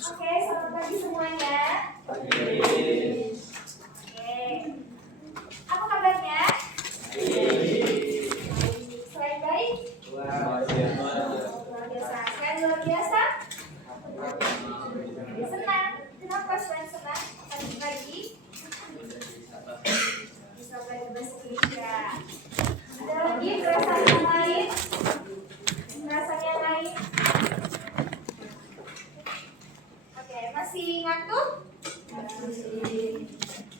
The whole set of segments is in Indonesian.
Oke, selamat pagi semuanya. Oke. Apa kabarnya? Selain baik? Luar biasa. Selain luar biasa? Senang. Kenapa selain senang? Pagi-pagi bisa belajar bahasa Indonesia. Ada lagi perasaan yang lain? Perasaan yang lain? Oke, masih ngantuk?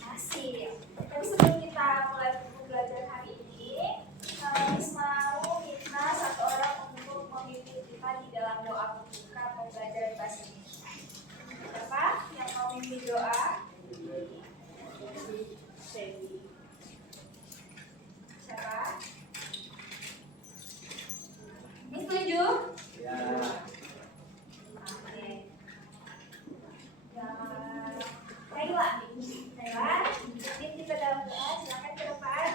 Masih. Tapi sebelum kita mulai belajar hari ini, Miss mau minta satu orang untuk memimpin kita di dalam doa pembuka pembelajaran bahasa Indonesia. Siapa yang mau memimpin doa? Siapa? Miss setuju? Ya. Oke. Kayla, mungkin kita dalam doa, silakan ke depan.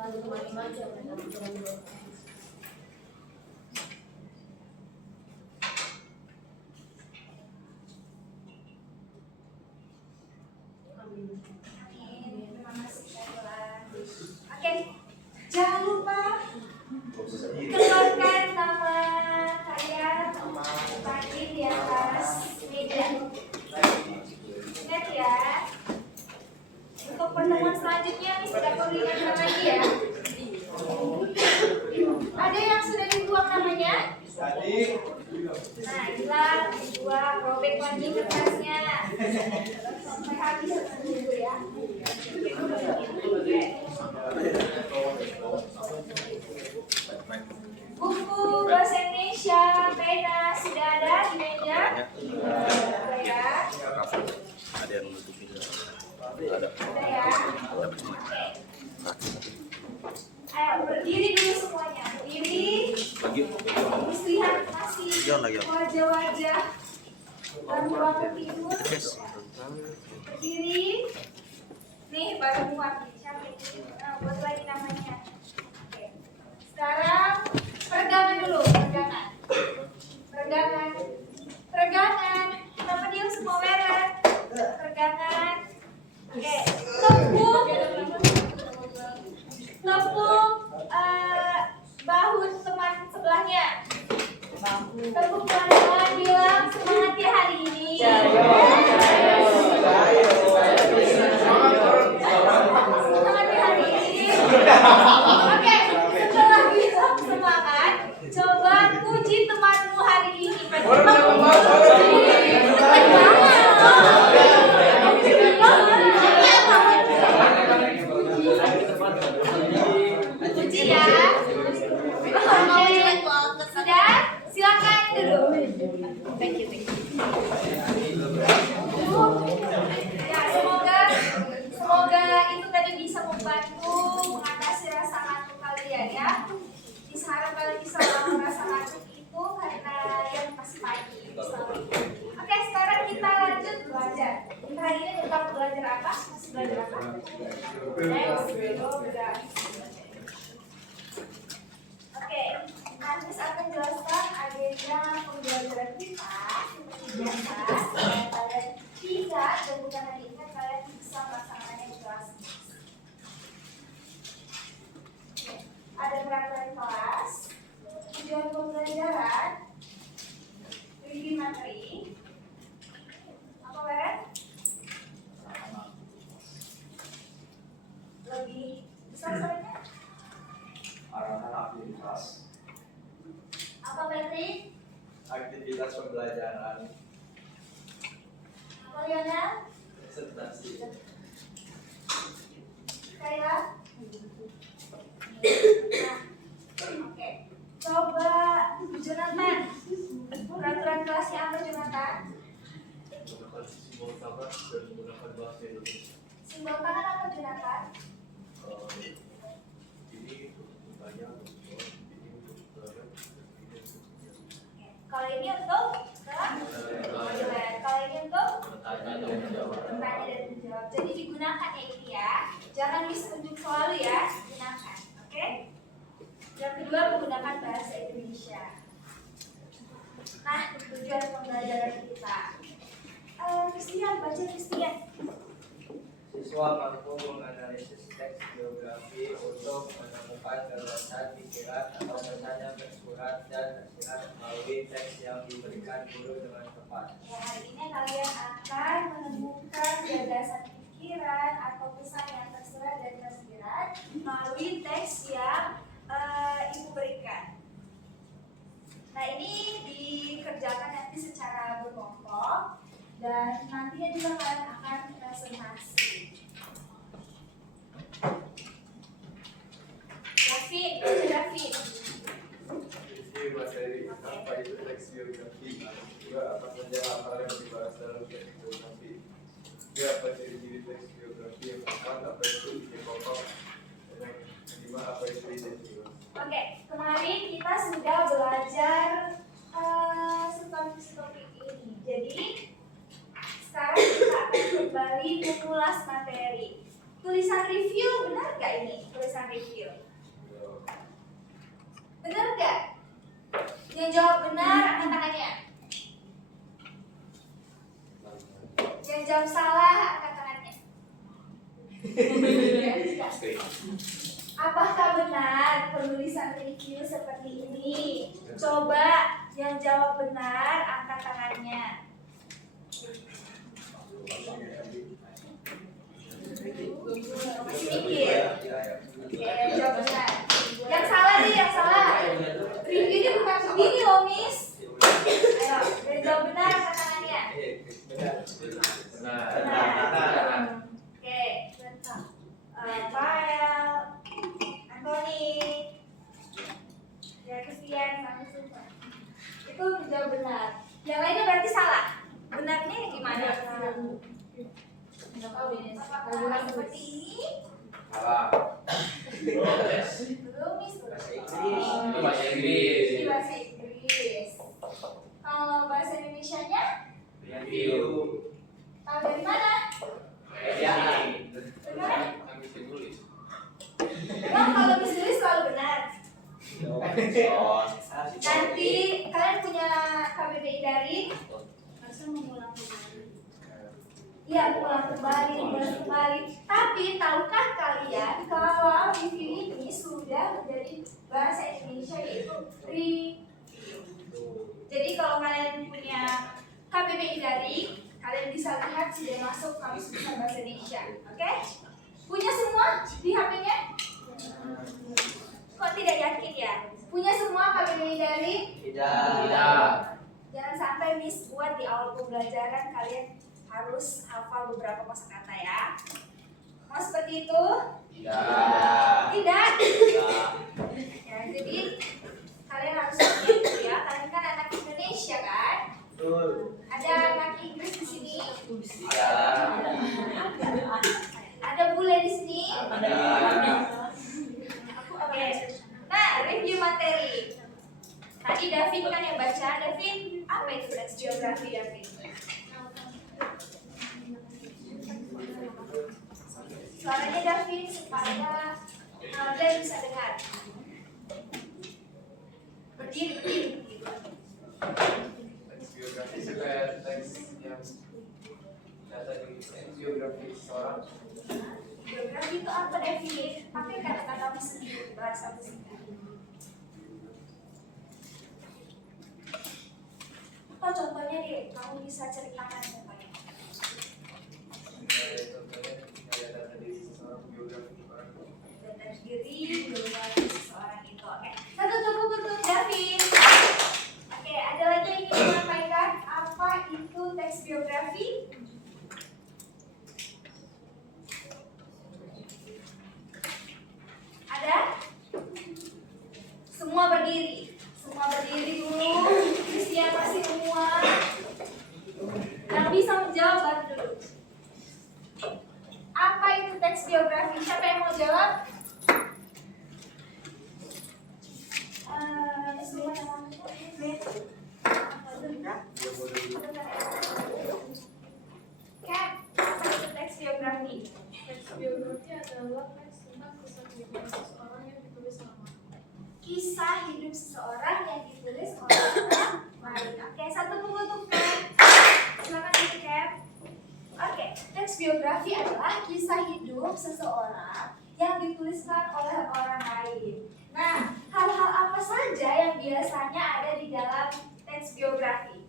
Terima kasih Kayla. Oke, jangan lupa keluarkan nama kalian tadi di atas meja. Ingat ya, untuk pertemuan selanjutnya Miss tidak perlu diingatkan lagi ya. Ada yang sudah dibuang namanya? Nah, hilang, dibuang, robek lagi kertasnya sampai habis dulu ya. Buku bahasa Indonesia, pena sudah ada di meja? Ya. Ada yang menutupi. Ada ya. Ayo berdiri dulu semuanya. Berdiri. Terus lihat masih wajah-wajah baru bangun tidur. Berdiri. Nih baru muat nih. Siapa ini? Buat lagi namanya. Oke. Sekarang peregangan dulu. Peregangan. Kenapa dia semua merah? Peregangan. Oke. Tepuk bahu teman sebelahnya. Tepuk pelan-pelan, bilang semangat ya hari ini. Semangat ya hari ini. Oke, setelah bilang semangat, coba puji temanmu hari ini. Puji ya. Sudah? Silakan dulu. Ya, semoga itu tadi bisa membantu mengatasi rasa ngantuk kalian ya. Harap kalian bisa merasa ngantuk itu karena yang masih pagi. Oke, sekarang kita lanjut belajar. Kita hari ini tentang belajar apa? Masih belajar apa? Oke, Agnes akan jelaskan agenda pembelajaran kita. Biasa, kalian bisa dan bukan hanya ingat kalian bisa melaksanakannya di kelas. Ada peraturan kelas, tujuan pembelajaran, reading materi, apa Beren? Lebih besar soalnya? Arahan aktivitas. Apa Betty? Aktivitas pembelajaran. Apa Lionel? Presentasi. Kayla? Oke. Coba Jonathan. Peraturan kelasnya apa Jonathan? Menggunakan simbol tangan dan menggunakan bahasa Indonesia. Simbol tangan apa Jonathan? Ini untuk bertanya, ini untuk Kalau ini untuk kalau ini untuk bertanya dan menjawab. Jadi digunakan ya ini ya. Jangan bisa tunjuk soal Nah, tujuan pembelajaran kita. Christian, baca Christian. Siswa mampu menganalisis teks biografi untuk menemukan gagasan, pikiran, atau pesan yang tersurat dan tersirat melalui teks yang diberikan guru dengan tepat. Ya, hari ini kalian akan menemukan gagasan pikiran atau pesan yang tersurat dan tersirat melalui teks yang ibu berikan. Nah, ini dikerjakan nanti secara berkelompok dan nantinya juga kalian akan presentasi. David, baca David. Isi materi apa itu teks biografi? Dua, apa saja hal yang dibahas dalam teks biografi? Tiga, apa ciri-ciri teks biografi? Yang keempat, apa itu isi pokok? Yang kelima, apa itu identitas? Oke, kemarin kita sudah belajar topik ini. Jadi sekarang kita akan kembali mengulas materi. Tulisan review, benar nggak ini? Tulisan review, benar nggak? Yang jawab benar angkat tangannya. Yang jawab salah angkat tangannya. Apakah benar penulisan review seperti ini? Coba yang jawab benar angkat tangannya. Masih mikir? Oke, jawab benar. Yang salah nih, yang salah. Review ini bukan begini loh, Miss. Ayo, yang jawab benar angkat tangannya. Benar. Oke, bentar. Bael, Anthony, ya Christian, kami semua. Itu jawab benar. Yang lainnya berarti salah. Benarnya gimana? Apakah seperti ini? Salah. Belum, Miss. Itu bahasa Inggris. Ini bahasa Inggris. Kalau bahasa Indonesianya? Review. Tahu dari mana? Ya. Dari mana? Kami tulis. Emang kalau Miss tulis selalu benar. Nanti kalian punya KBBI daring, harusnya mengulang kembali. Iya, mengulang kembali. Tapi tahukah kalian kalau review ini sudah menjadi bahasa Indonesia yaitu review. Jadi kalau kalian punya KBBI daring, kalian bisa lihat sudah masuk kamus besar bahasa Indonesia. Oke? Punya semua di HP-nya? Kok tidak yakin ya? Punya semua KBBI daring? Tidak. Jangan sampai Miss buat di awal pembelajaran kalian harus hafal beberapa kosakata ya. Mau seperti itu? Tidak. Tidak. Ya, jadi kalian harus punya itu ya. Kalian kan anak Indonesia kan? Betul. Ada anak Inggris di sini? Ada. Ada bule di sini? Ada. Oke. Nah, review materi. Tadi David kan yang baca. David, apa itu teks biografi David? Suaranya David supaya kalian bisa dengar. Berdiri. Teks biografi kayak teks yang data di teks biografi seorang. Biografi itu apa David? Pakai kata-kata sendiri, bahasa singkat. Oh, contohnya deh, kamu bisa ceritakan contohnya. Kayak data diri seseorang, biografi orang. Data diri, biografi seseorang itu. Oke, satu cukup untuk David. Oke, ada lagi yang ingin menyampaikan apa itu teks biografi? Ada? Semua berdiri. Semua berdiri dulu. Christian masih semua. Yang bisa menjawab bantu dulu. Apa itu teks biografi? Siapa yang mau jawab? Semua namanya. Kat, apa itu teks biografi? Teks biografi adalah teks tentang kisah hidup seseorang yang ditulis lama. Kisah hidup seseorang yang ditulis oleh orang lain. Oke, biografi adalah kisah hidup seseorang yang dituliskan oleh orang lain. Nah, hal-hal apa saja yang biasanya ada di dalam teks biografi?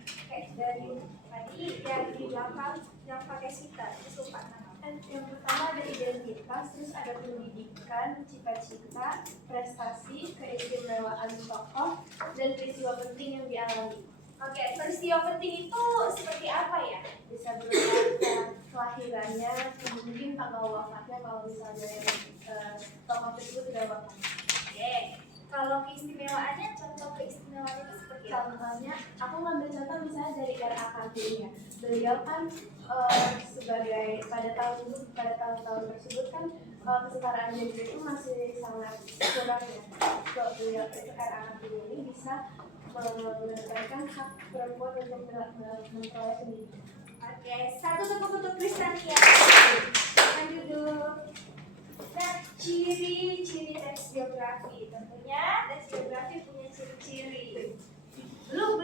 Oke, dari tadi yang di belakang yang pakai sita, lupa nama. Yang pertama ada identitas, terus ada pendidikan, cita-cita, prestasi, keistimewaan tokoh, dan peristiwa penting yang dialami. Oke, peristiwa penting itu seperti apa ya? Bisa berupa kelahirannya, mungkin tanggal wafatnya kalau misalnya tokoh tersebut tidak wafat. Oke, kalau keistimewaannya, contoh keistimewaannya itu seperti apa? Contohnya, aku ngambil contoh misalnya dari era Kartini ya. Beliau kan sebagai pada tahun-tahun tersebut kan kesetaraan gender itu masih sangat kurang ya. Kalau beliau itu era Kartini ini bisa menekankan hak perempuan untuk memperoleh pendidikan. Oke, satu tepuk untuk Kristania. Silakan duduk. Nah, ciri-ciri teks biografi. Tentunya teks biografi punya ciri-ciri. Belum.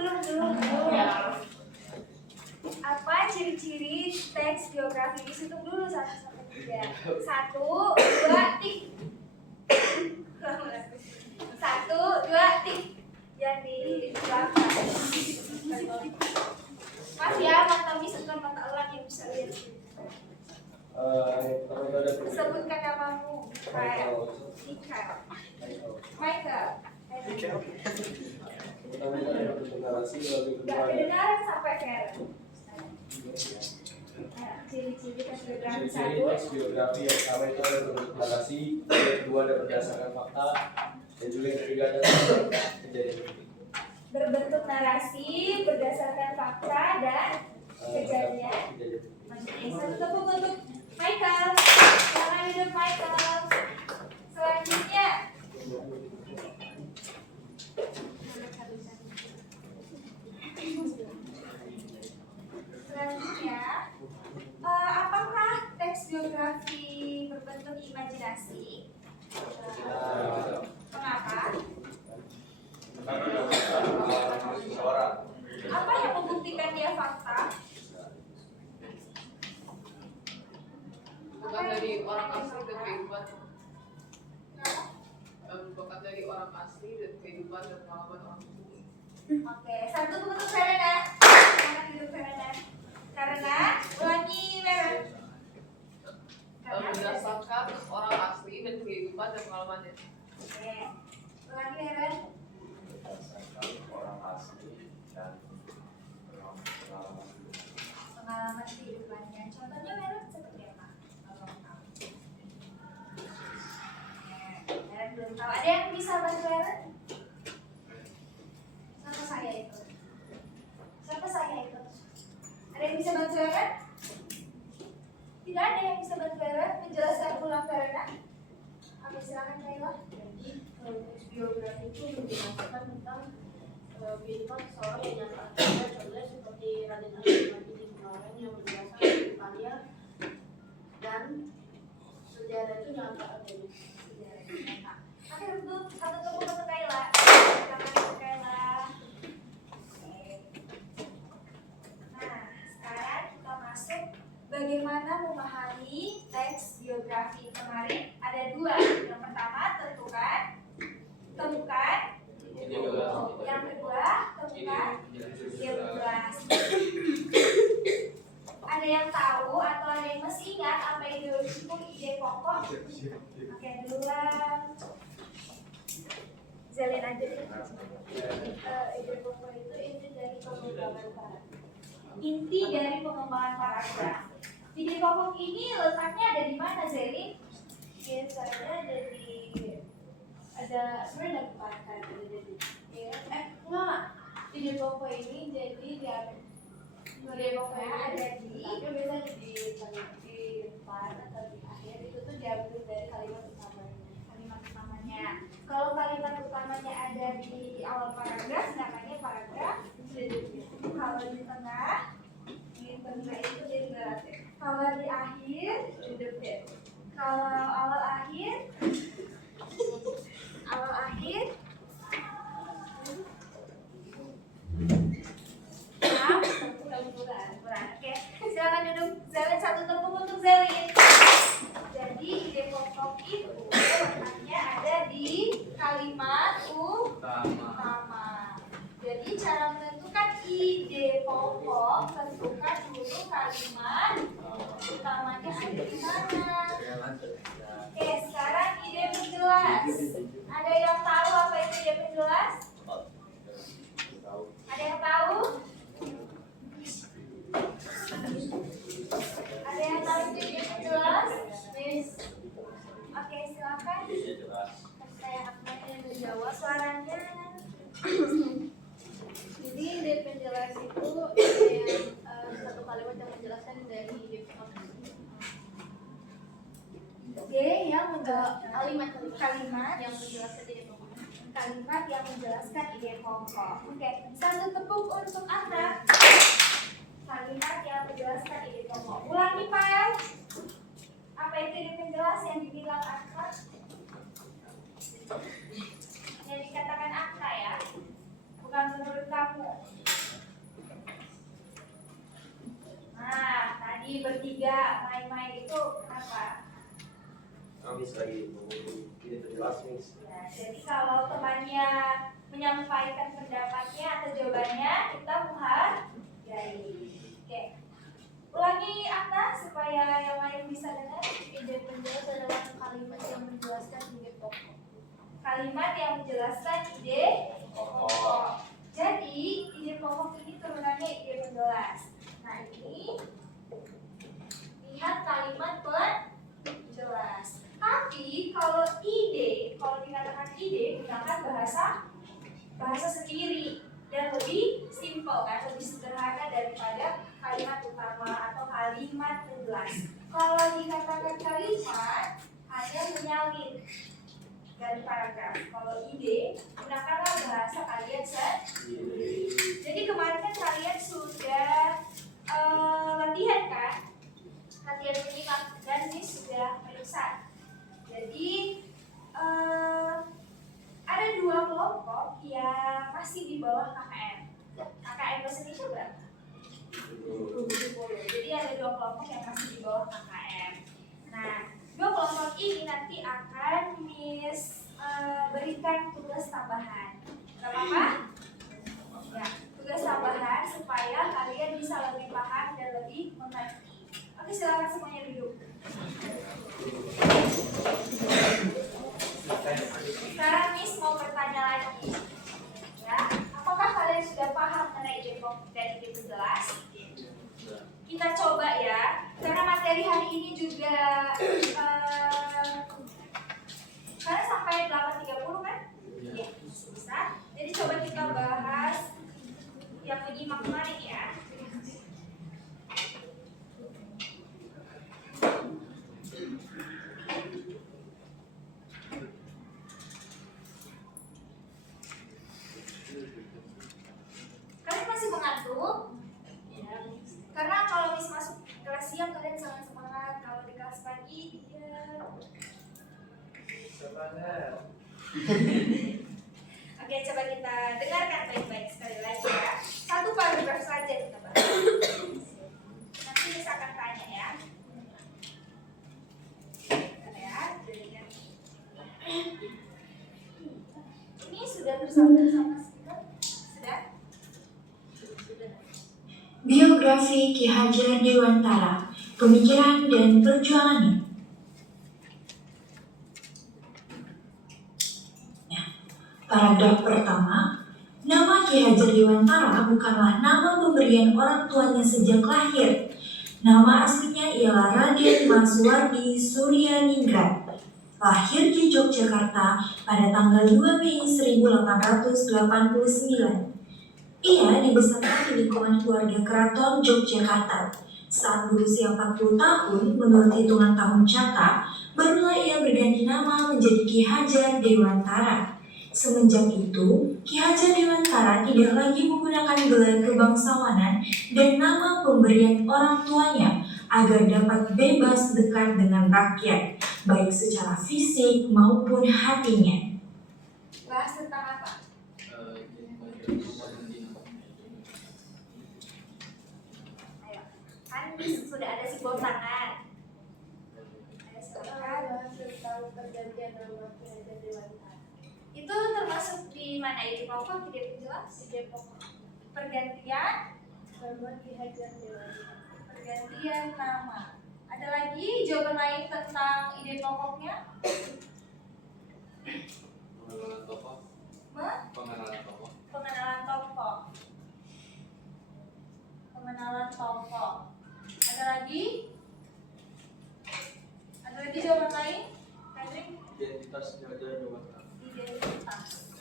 Apa ciri-ciri teks biografi? Dihitung dulu 1 sampai 3. 1, 2, tik. 1, 2, tik. Yang di belakang. Maaf ya, mata mis atau mata elang yang bisa lihat. Sebutkan namamu. Michael. Gak kedengaran sampai Karen. Nah, ciri-ciri teks biografi Ciri-ciri teks biografi yang pertama itu ada bentuk narasi, yang kedua ada berdasarkan fakta, dan juga yang ketiga ada kejadian penting. berbentuk narasi berdasarkan fakta dan kejadian. Oke, satu tepuk untuk Michael. Selamat hidup Michael. Selanjutnya, apakah teks biografi berbentuk imajinasi? Mengapa? Apa yang membuktikan dia fakta? Bukan dari orang asli dan kehidupan. Bukan dari orang asli dan kehidupan dan pengalaman orang tersebut. Oke, satu untuk Verena. Selamat hidup Verena. Karena ulangi Verena. Berdasarkan orang asli dan kehidupan dan pengalamannya. Oke, ulangi Verena. Berdasarkan orang asli dan pengalaman. Pengalaman kehidupannya. Contohnya Verena seperti apa? Verena belum tahu. Ada yang bisa bantu Verena? Siapa saya itu? Ada yang bisa bantu Verena? Tidak ada yang bisa bantu Verena menjelaskan ulang Verena. Oke, silakan Kayla. Jadi teks biografi itu menjelaskan tentang kehidupan seseorang yang nyata. Contohnya seperti Raden Ajeng kemarin yang menjelaskan kehidupannya dan sejarah itu nyata adanya. Oke, untuk satu tepuk untuk Kayla. Silakan untuk Kayla. Oke. Nah, sekarang kita masuk bagaimana memahami teks biografi. Kemarin ada 2. Yang pertama, temukan. Yang kedua, temukan. Jelas. Ada yang tahu atau ada yang masih ingat apa ideologi ide pokok? Oke, duluan. Jalin aja deh. Ide pokok itu inti dari pengembangan paragraf. Inti dari pengembangan paragraf. Ide pokok ini letaknya ada di mana, Zeli? Biasanya ada sebenarnya ada 4 kan jadi enggak ide pokok ini jadi ide pokok ini ada di tapi biasanya di depan atau di akhir itu tuh diambil dari kalimat utamanya. Kalau kalimat utamanya ada di awal paragraf, namanya paragraf. Kalau di tengah itu jadi relatif. Kalau di akhir, deductive. Kalau awal akhir, kurang. Oke, silakan duduk. Zelen, satu tepuk untuk tentukan dulu kalimat utamanya ada di mana. Oke, sekarang ide penjelas. Ada yang tahu apa itu ide penjelas? Ada yang tahu? Ada yang tahu itu ide penjelas? Miss. Oke, silakan. Saya Ahmad yang menjawab suaranya. Jadi ide penjelas itu ide yang satu kalimat yang menjelaskan dari ide pokok. Oke, yang Kalimat yang menjelaskan ide pokok. kalimat yang menjelaskan ide pokok. Oke, satu tepuk untuk Ana. Kalimat yang menjelaskan ide pokok. Ulangi, Pak. Apa itu ide penjelas yang dibilang Ana? Yang dikatakan Ana ya, bukan menurut kamu. Nah, tadi bertiga main-main itu kenapa? Kami lagi menunggu ini terjelas nih. Ya, jadi kalau temannya menyampaikan pendapatnya atau jawabannya, kita menghargai. Oke, ulangi Akta supaya yang lain bisa dengar. Ide penjelas adalah kalimat yang menjelaskan ide pokok. Kalimat yang menjelaskan ide pokok. Jadi ide pokok ini turunannya ide penjelas. Nah ini lihat kalimat penjelas. Tapi kalau dikatakan ide gunakan bahasa sendiri dan lebih simple kan, lebih sederhana daripada kalimat utama atau kalimat penjelas. Kalau dikatakan kalimat hanya menyalin dari paragraf. Kalau ide gunakanlah bahasa kalian sendiri. Jadi kemarin kan kalian sudah latihan kan? Latihan menyimak dan ini sudah periksa. Jadi ada dua kelompok yang masih di bawah KKM. KKM bahasa Indonesia berapa? 70. Jadi ada dua kelompok yang masih di bawah KKM. Nah, dua kelompok ini nanti akan Miss berikan tugas tambahan. Gak apa-apa? Ya, tugas tambahan supaya kalian bisa lebih paham dan lebih mengerti. Oke, silakan semuanya duduk. Sekarang Miss mau bertanya lagi. Ya, apakah kalian sudah paham mengenai ide pokok dan ide penjelas? Kita coba ya, karena materi hari ini juga karena sampai 8.30 kan? Iya, bisa. Jadi coba kita bahas yang menyimak kemarin ya. Kalian masih mengantuk? Ya. Karena kalau Miss masuk kelas siang kalian sangat semangat, kalau di kelas pagi ya. Semangat. Oke, coba kita dengarkan baik-baik sekali lagi ya. Satu paragraf saja kita bahas. Nanti Miss akan tanya ya. Bentar ya, jadikan. Ini sudah tersambung sama speaker? Sudah? Biografi Ki Hajar Dewantara, pemikiran dan perjuangannya. Paragraf pertama, nama Ki Hajar Dewantara bukanlah nama pemberian orang tuanya sejak lahir. Nama aslinya ialah Raden Maswardi Suryaningrat. Lahir di Yogyakarta pada tanggal 2 Mei 1889. Ia dibesarkan di lingkungan keluarga keraton Yogyakarta. Saat berusia 40 tahun, menurut hitungan tahun Caka, barulah ia berganti nama menjadi Ki Hajar Dewantara. Semenjak itu, Ki Hajar Dewantara tidak lagi menggunakan gelar kebangsawanan dan nama pemberian orang tuanya agar dapat bebas dekat dengan rakyat, baik secara fisik maupun hatinya. Bahas tentang apa? Ayo, kan sudah ada simbol tangan. Ayo silakan. Bahas tentang pergantian nama Ki Hajar Dewantara. Itu termasuk di mana ide pokok, ide penjelas? Ide pokok. Pergantian Nama Ki Hajar Dewantara. Pergantian nama. Ada lagi jawaban lain tentang ide pokoknya? Pengenalan tokoh. Pengenalan tokoh. Pengenalan tokoh. Pengenalan tokoh. Ada lagi? Ada lagi jawaban lain? Patrick? Identitas Hajar Dewantara. Identitas.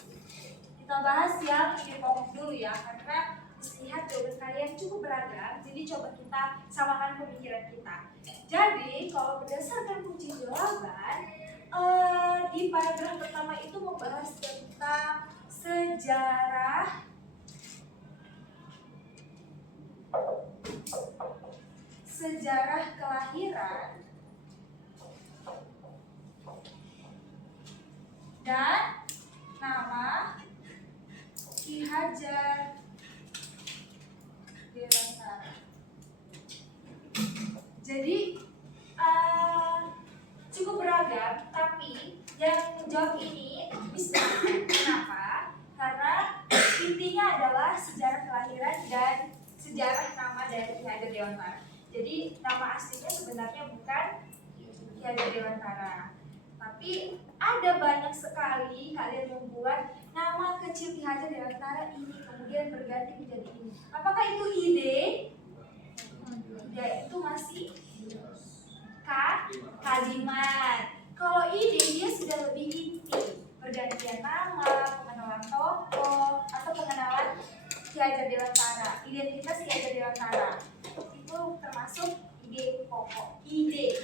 Kita bahas yang ide pokok dulu ya, karena lihat jawaban kalian cukup beragam, jadi coba kita samakan pemikiran kita. Jadi kalau berdasarkan kunci jawaban, di paragraf pertama itu membahas tentang sejarah kelahiran dan nama Ki Hajar Dewantara. Jadi cukup beragam, tapi yang menjawab ini bisa. Kenapa? Karena intinya adalah sejarah kelahiran dan sejarah nama dari Ki Hajar Dewantara. Jadi nama aslinya sebenarnya bukan Ki Hajar Dewantara, tapi ada banyak sekali kalian membuat nama kecil Ki Hajar Dewantara ini kemudian berganti menjadi ini. Apakah itu ide? Ya, itu masih kalimat. Kalau ide dia sudah lebih inti, pergantian nama, pengenalan tokoh, atau pengenalan Ki Hajar Dewantara, identitas Ki Hajar Dewantara. Itu termasuk ide pokok, ide.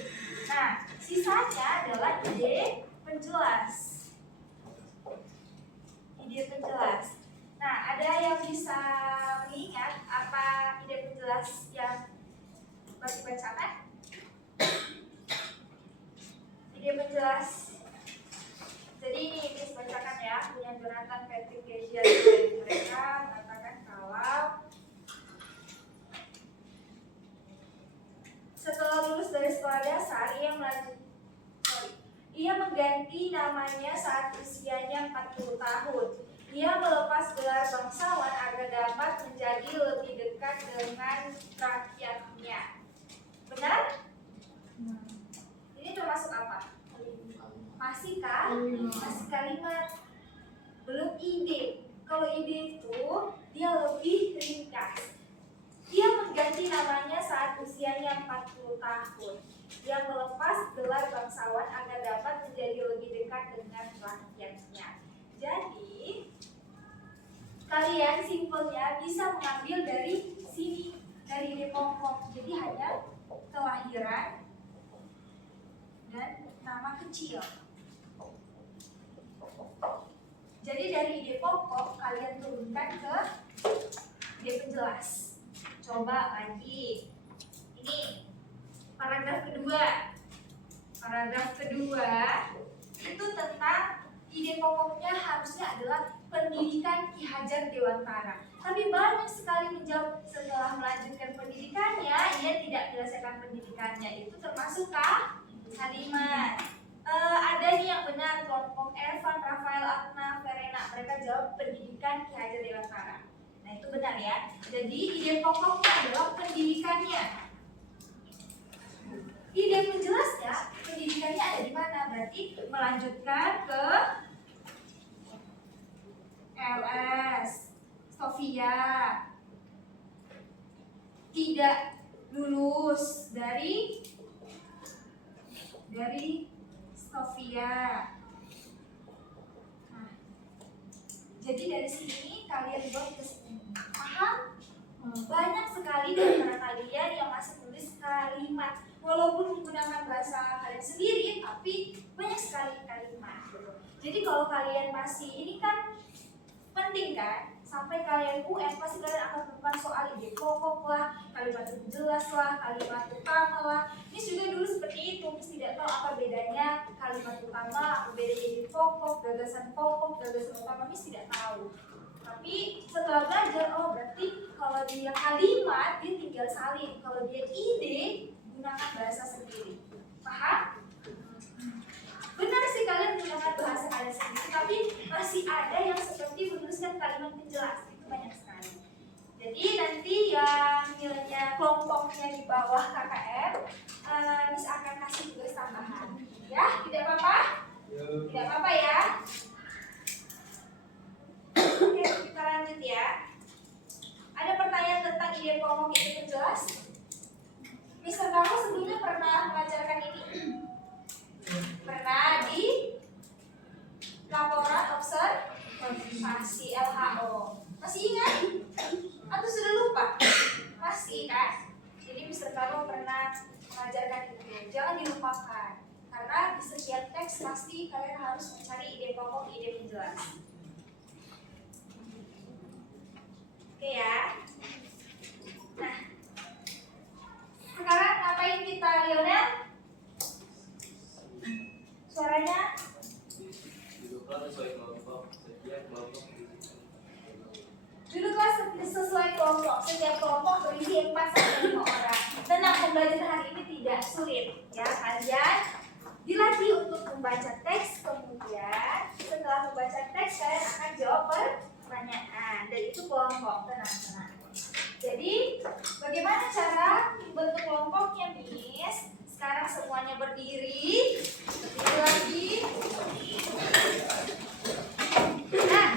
Nah, sisanya adalah ide penjelas. Ide penjelas. Nah, ada yang bisa mengingat apa ide penjelas yang bacakan? Ide penjelas. Jadi ini Miss bacakan ya, punya Jonathan Patrick Kezia dari mereka mengatakan kalau setelah lulus dari sekolah dasar ia mengganti namanya saat usianya 40 tahun. Ia melepas gelar bangsawan agar dapat menjadi lebih dekat dengan rakyatnya. Benar? Ini termasuk apa? Masih kalimat. Belum ide. Kalau ide itu dia lebih ringkas. Ia mengganti namanya saat usianya 40 tahun. Ia melepas gelar bangsawan agar dapat menjadi lebih dekat dengan rakyatnya. Jadi kalian simpelnya bisa mengambil dari sini, dari ide pokok. Jadi hanya kelahiran dan nama kecil. Jadi dari ide pokok kalian turunkan ke ide penjelas. Coba lagi. Ini paragraf kedua. Paragraf kedua itu tentang ide pokoknya harusnya adalah pendidikan Ki Hajar Dewantara. Tapi banyak sekali menjawab setelah melanjutkan pendidikannya, ia tidak menyelesaikan pendidikannya. Itu termasuk kalimat. Ada nih yang benar, kelompok Evan, Rafael, Agna, Verena. Mereka jawab pendidikan Ki Hajar Dewantara. Nah itu benar ya. Jadi ide pokoknya adalah pendidikannya. Ide penjelasnya, pendidikannya ada di mana? Berarti melanjutkan ke LS, Sofia, tidak lulus dari Sofia. Nah, jadi dari sini kalian buat ke sini. Paham? Banyak sekali dari kalian yang masih tulis kalimat, walaupun menggunakan bahasa kalian sendiri, tapi banyak sekali kalimat. Jadi kalau kalian masih ini kan penting kan, sampai kalian UN pasti kalian akan menemukan soal ide pokok lah, kalimat penjelas lah, kalimat utama lah. Miss juga dulu seperti itu, Miss tidak tahu apa bedanya kalimat utama, apa bedanya ide pokok, gagasan utama, Miss tidak tahu. Tapi setelah belajar, oh berarti kalau dia kalimat dia tinggal salin, kalau dia ide gunakan bahasa sendiri. Paham? Benar sih kalian menggunakan bahasa kalian sendiri, tapi masih ada yang seperti menuliskan kalimat penjelas, itu banyak sekali. Jadi nanti yang nilainya kelompoknya di bawah KKM, Miss akan kasih tugas tambahan. Ya, tidak apa-apa? Tidak apa-apa ya. Oke, kita lanjut ya. Ada pertanyaan tentang ide kelompok itu yang jelas? Mister kamu sebelumnya pernah mengajarkan ini? Pernah di laporan observasi LHO. Masih ingat? Atau sudah lupa? Masih kan? Jadi Mister Carlo pernah mengajarkan itu. Jangan dilupakan. Karena di setiap teks pasti kalian harus mencari ide pokok, ide yang jelas. Oke ya. Nah, sekarang ngapain kita, Lionel? Suaranya? Duduklah sesuai kelompok. Setiap kelompok berisi 4 sampai 5 orang. Tenang, pembelajaran hari ini tidak sulit. Ya, kalian dilatih untuk membaca teks, kemudian setelah membaca teks kalian akan jawab pertanyaan. Dan itu kelompok. Tenang. Jadi, bagaimana cara bentuk kelompoknya, Miss? Sekarang semuanya berdiri. Berdiri lagi. Nah,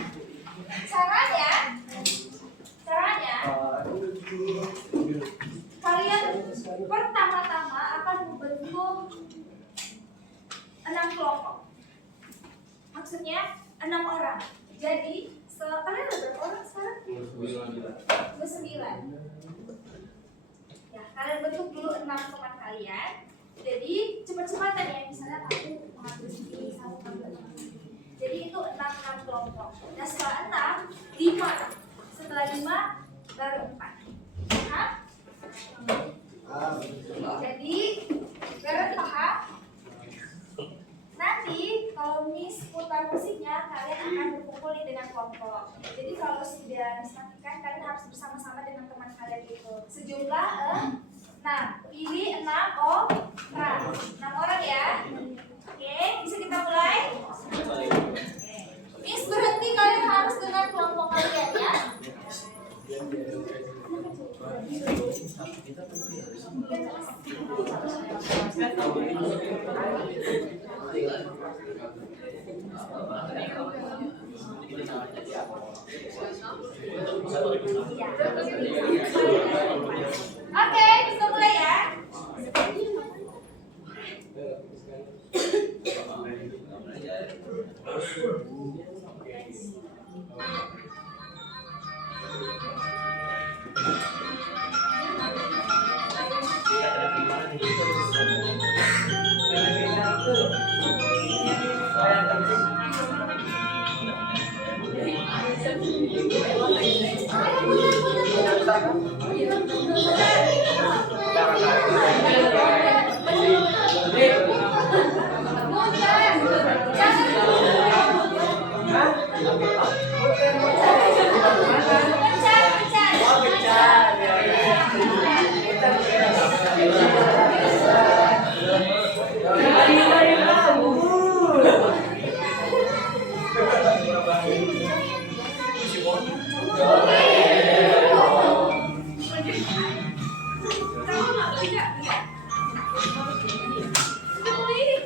caranya kalian pertama-tama akan membentuk 6 kelompok. Maksudnya 6 orang. Jadi kalian ada berapa orang sekarang? 29. Ya, kalian bentuk dulu 6 teman kalian. Jadi cepat-cepatan ya, misalnya aku mengambil ini, kamu mengambil ini. Jadi itu 6 kelompok. Nah setelah 6, 5. Setelah 5 baru 4. Paham? Jadi kalian paham? Nanti kalau Miss putar musiknya, kalian akan berkumpul dengan kelompok. Jadi kalau sudah Miss matikan, kalian harus bersama-sama dengan teman kalian itu. Sejumlah 6. Pilih 6 orang. 6 orang ya. Oke, bisa kita mulai? Miss berhenti, kalian harus dengan kelompok kalian ya. Oke, bisa mulai ya.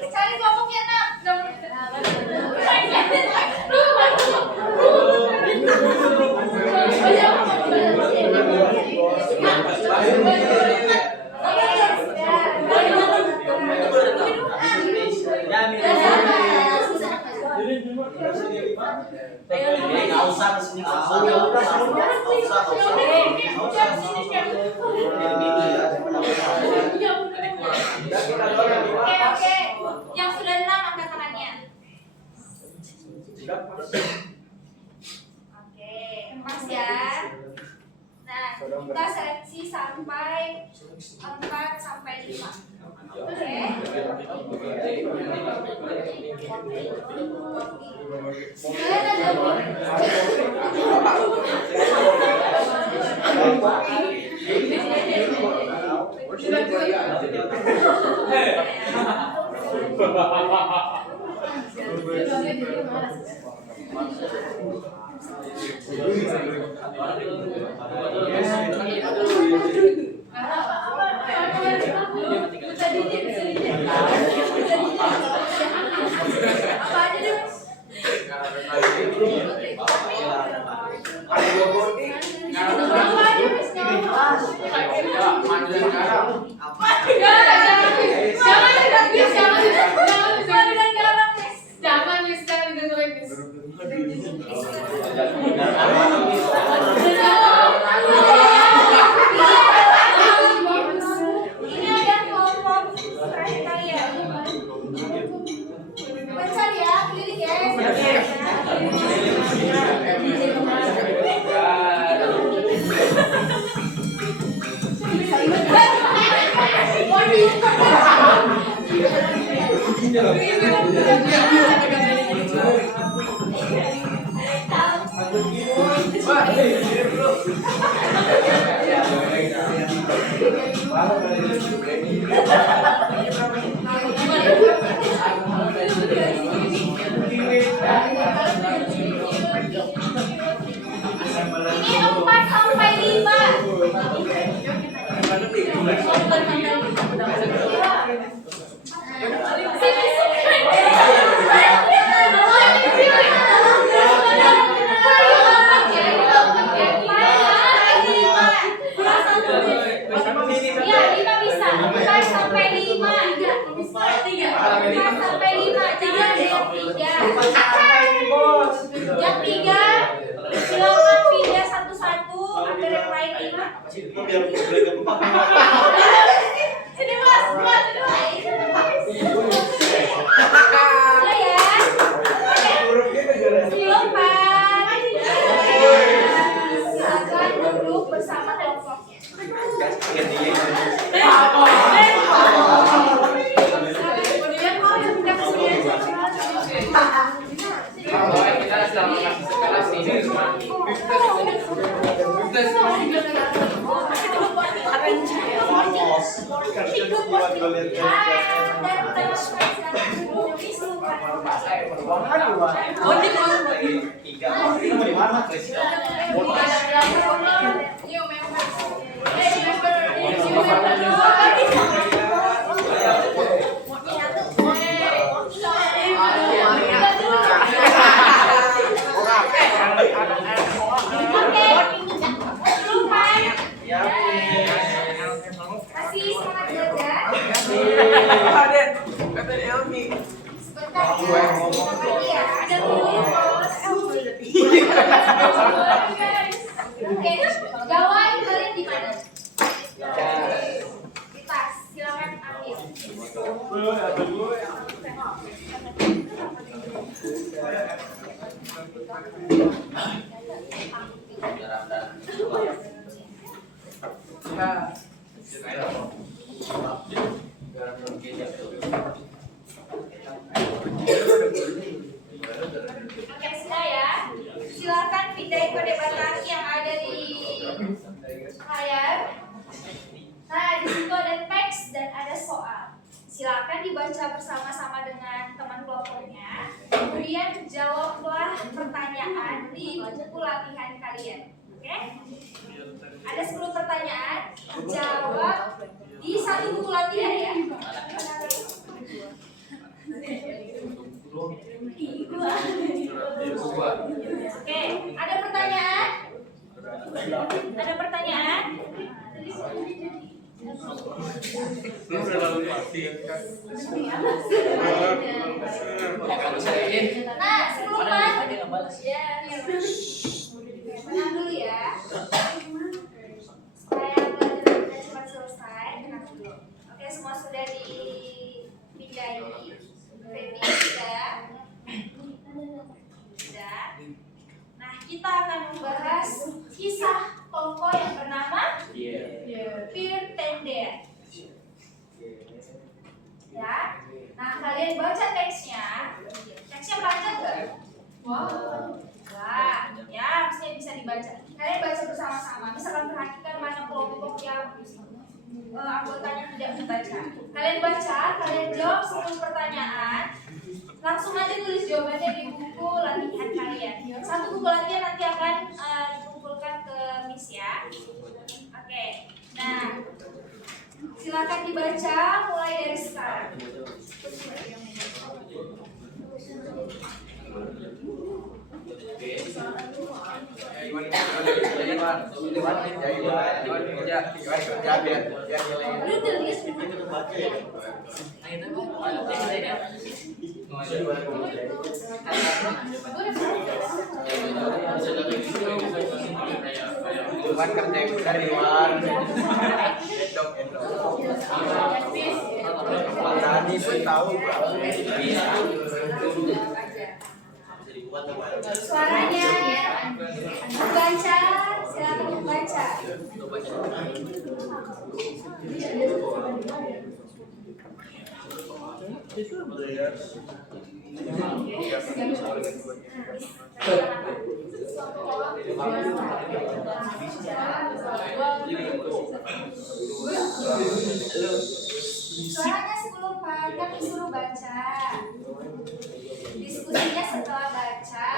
Cari kelompoknya nak. Oke. Yang sudah 6 angkat tangannya. Oke, pas ya. Nah, kita seleksi sampai 4 sampai 5. Oke. Jangan Miss, jangan dengerin Miss. Ini ada kelompok terakhir kalian. Baca ya, keliling ya. Ini 4 sampai 5. Iya, 5 bisa. 4 sampai 5. 4 sampai 5. Jangan ada yang 3. Yang 3 silakan pindah satu-satu agar yang lain 5. Sini Mas, Mas, Sudah ya? Silakan. Silakan duduk bersama kelompoknya. Masih semangat belajar? Sebentar ya. Ada tulis. Oke, gawai kalian di mana? Di tas. Silakan ambil. Oke, sudah ya. Silakan pindahin kode batas yang ada di layar. Nah, di situ ada teks dan ada soal. Silakan dibaca bersama-sama dengan teman kelompoknya. Kemudian jawablah pertanyaan di buku latihan kalian. Oke? Ada 10 pertanyaan. Jawab di satu buku latihan ya. Oke, ada pertanyaan? Ada pertanyaan? Nah, sebelumnya ya, tenang dulu ya. Supaya pelajaran kita cepat selesai, tenang dulu. Oke, semua sudah dipindahi. Ready? Sudah. Nah, kita akan membahas kisah tokoh yang bernama Peer Tender. Ya. Nah, kalian baca teksnya. Teksnya panjang nggak? Wow. Wah, ya harusnya bisa dibaca. Kalian baca bersama-sama. Misalkan perhatikan mana kelompok yang anggotanya tidak membaca. Kalian baca, kalian jawab 10 pertanyaan. Langsung aja tulis jawabannya di buku latihan kalian. Satu buku latihan nanti akan dikumpulkan ke Miss ya. Oke. Nah, silakan dibaca mulai dari sekarang. Lu tulis Cuman kerja dari luar. Tadi pun tahu suaranya ya. Membaca, silakan membaca. Suaranya sebelum kan disuruh baca. Diskusinya setelah baca.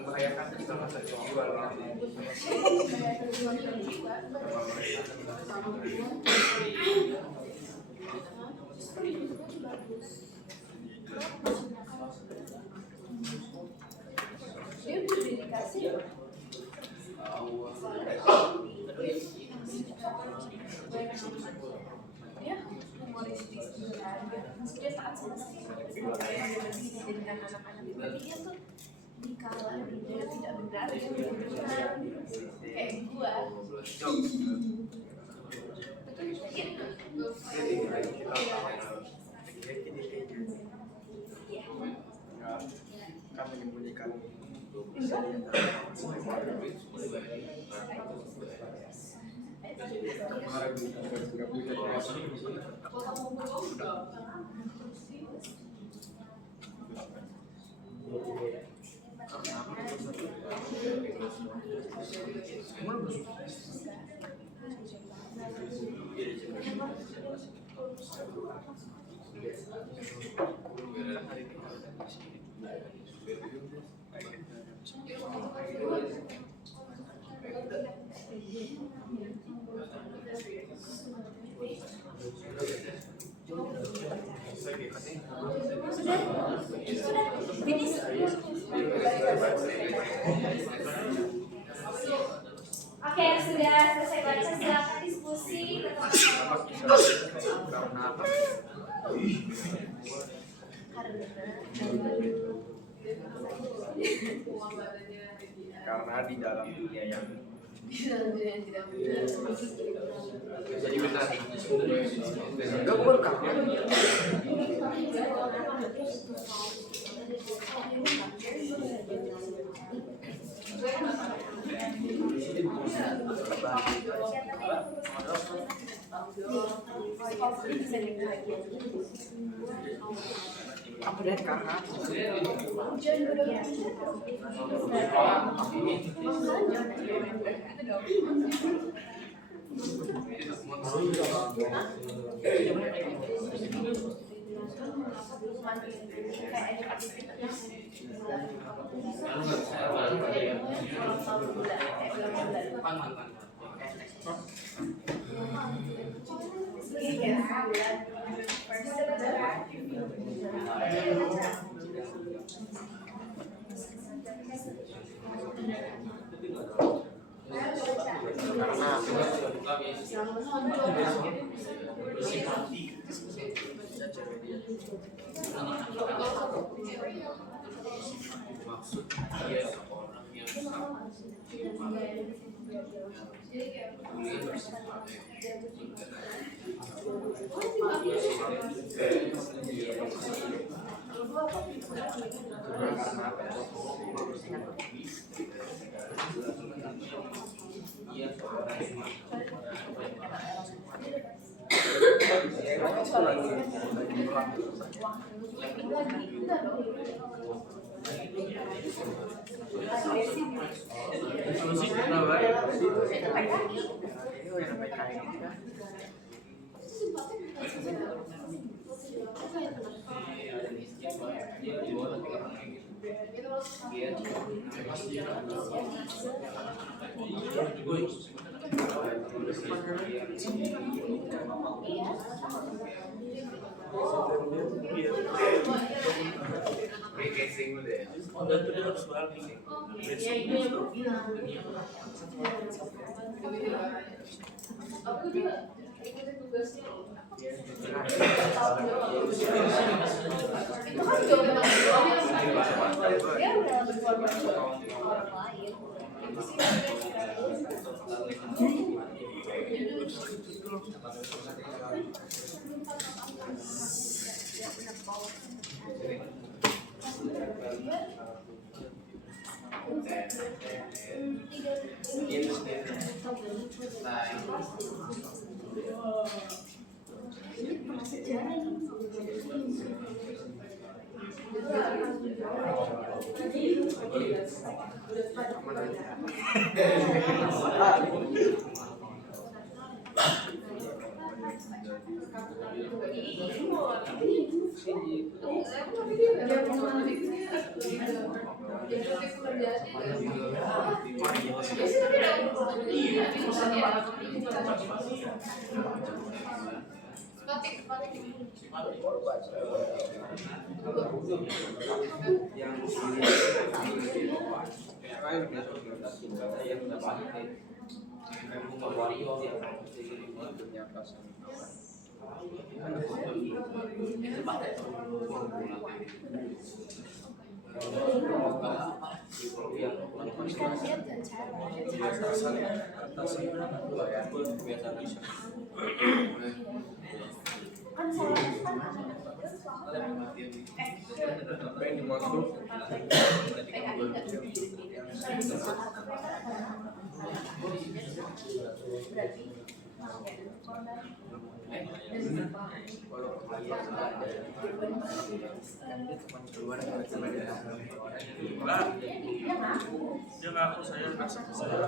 membahayakan keselamatan jiwa. kan, dia taat sama dijadikan anak-anak, tapi dia tuh dikala dia tidak benar kayak gua. Kan menyembunyikan Oke, sudah selesai baca, silakan diskusi ke teman-teman. karena di dalam dunia yang Jadi benar. enggak bukan karena apa deh karena Aku juga ikutin tugasnya loh. Itu kan juga dia udah berkorban orang lain. Kan saya kan Apa yang dimaksud? Dia ngaku saya kasih ke saya.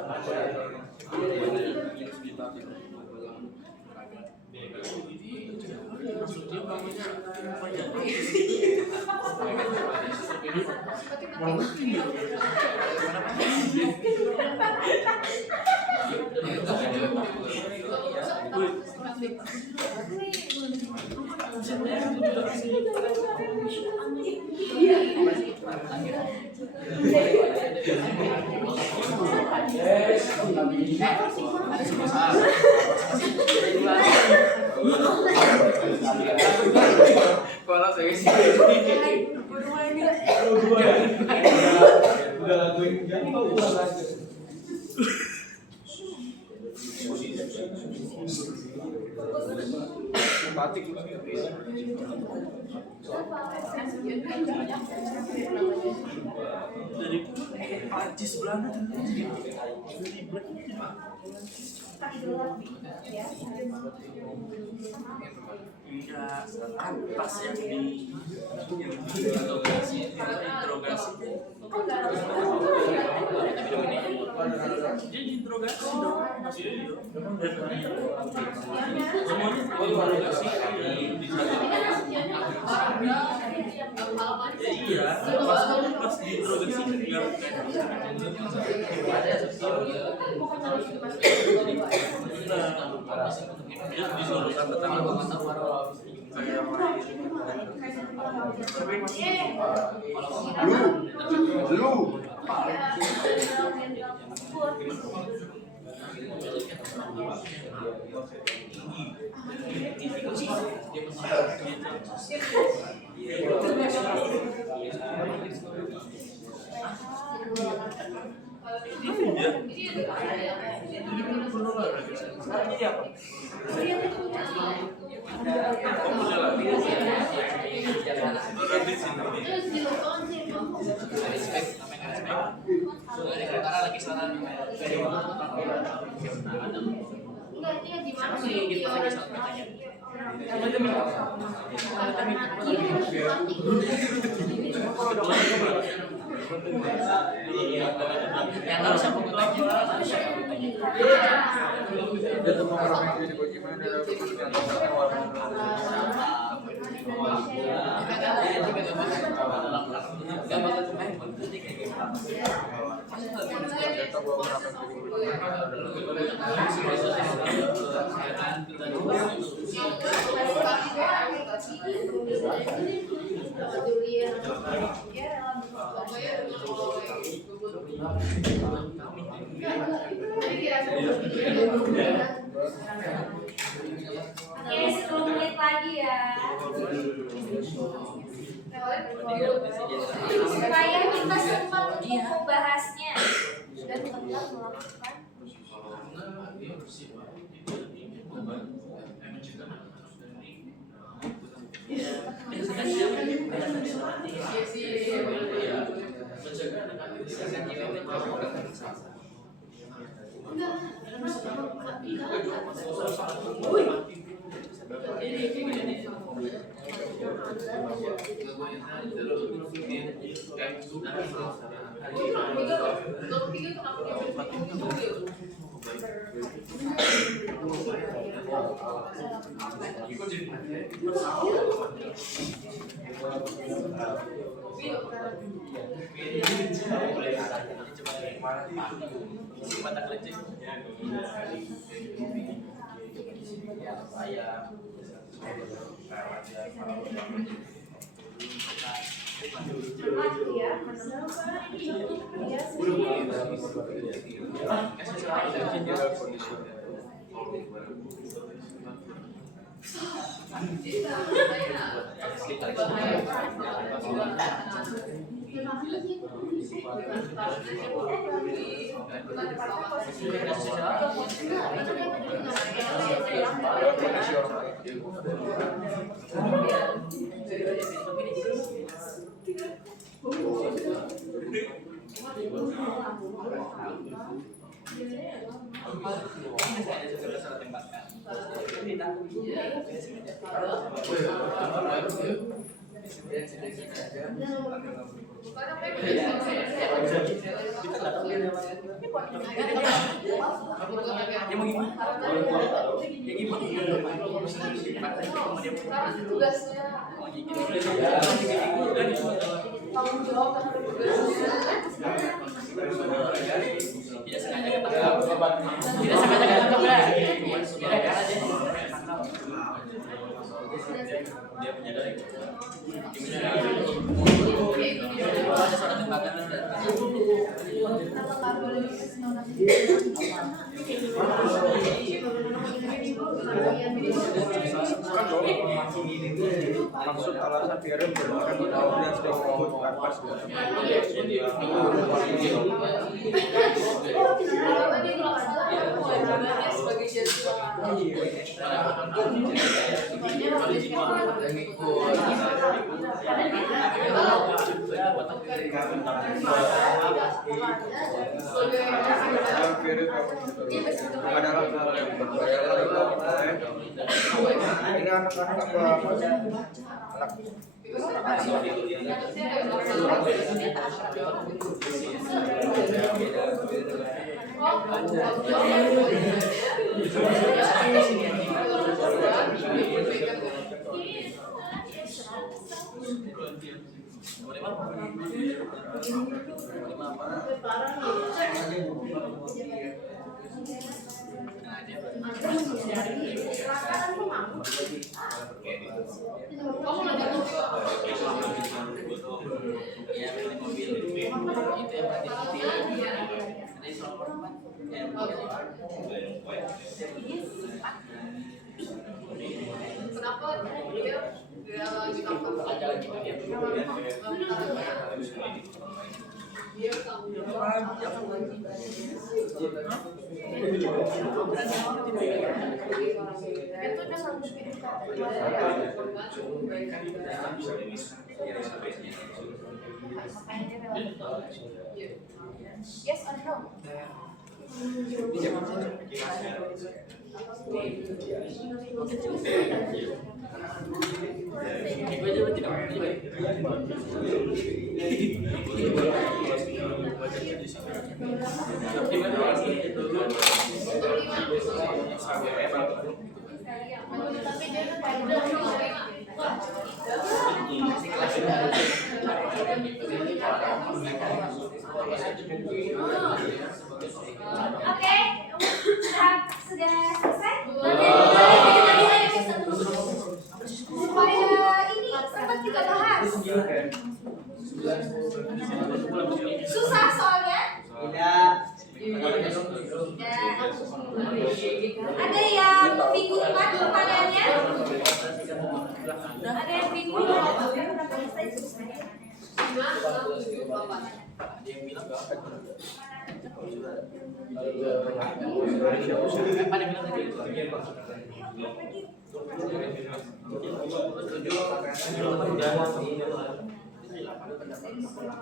Maksudnya namanya apa ya? Kalau saya sih batik Dari Prancis Belanda dari enggak atas yang diinterogasi dia diinterogasi dong masih video semuanya diinterogasi iya pas diinterogasi nggak dia disuruh tanda tangan kayak lu yang harus aku dia tuh mau orang yang jadi bagaimana Oke, 10 menit lagi ya. Supaya kita sempat untuk membahasnya dan tetap melakukan Tugasnya tanggung jawab terhadap tugasnya. Maksud alasan biar bermakan di tahun yang sedang membutuhkan pas Sebagai adalah hal yang berbayar ini anak-anak anak kenapa dia lagi dia tanggung jawab Yes or no? Oke, sudah selesai? Supaya ini sempat kita bahas. Susah soalnya. Ada yang membingungkan pertanyaannya? Ada yang bingung?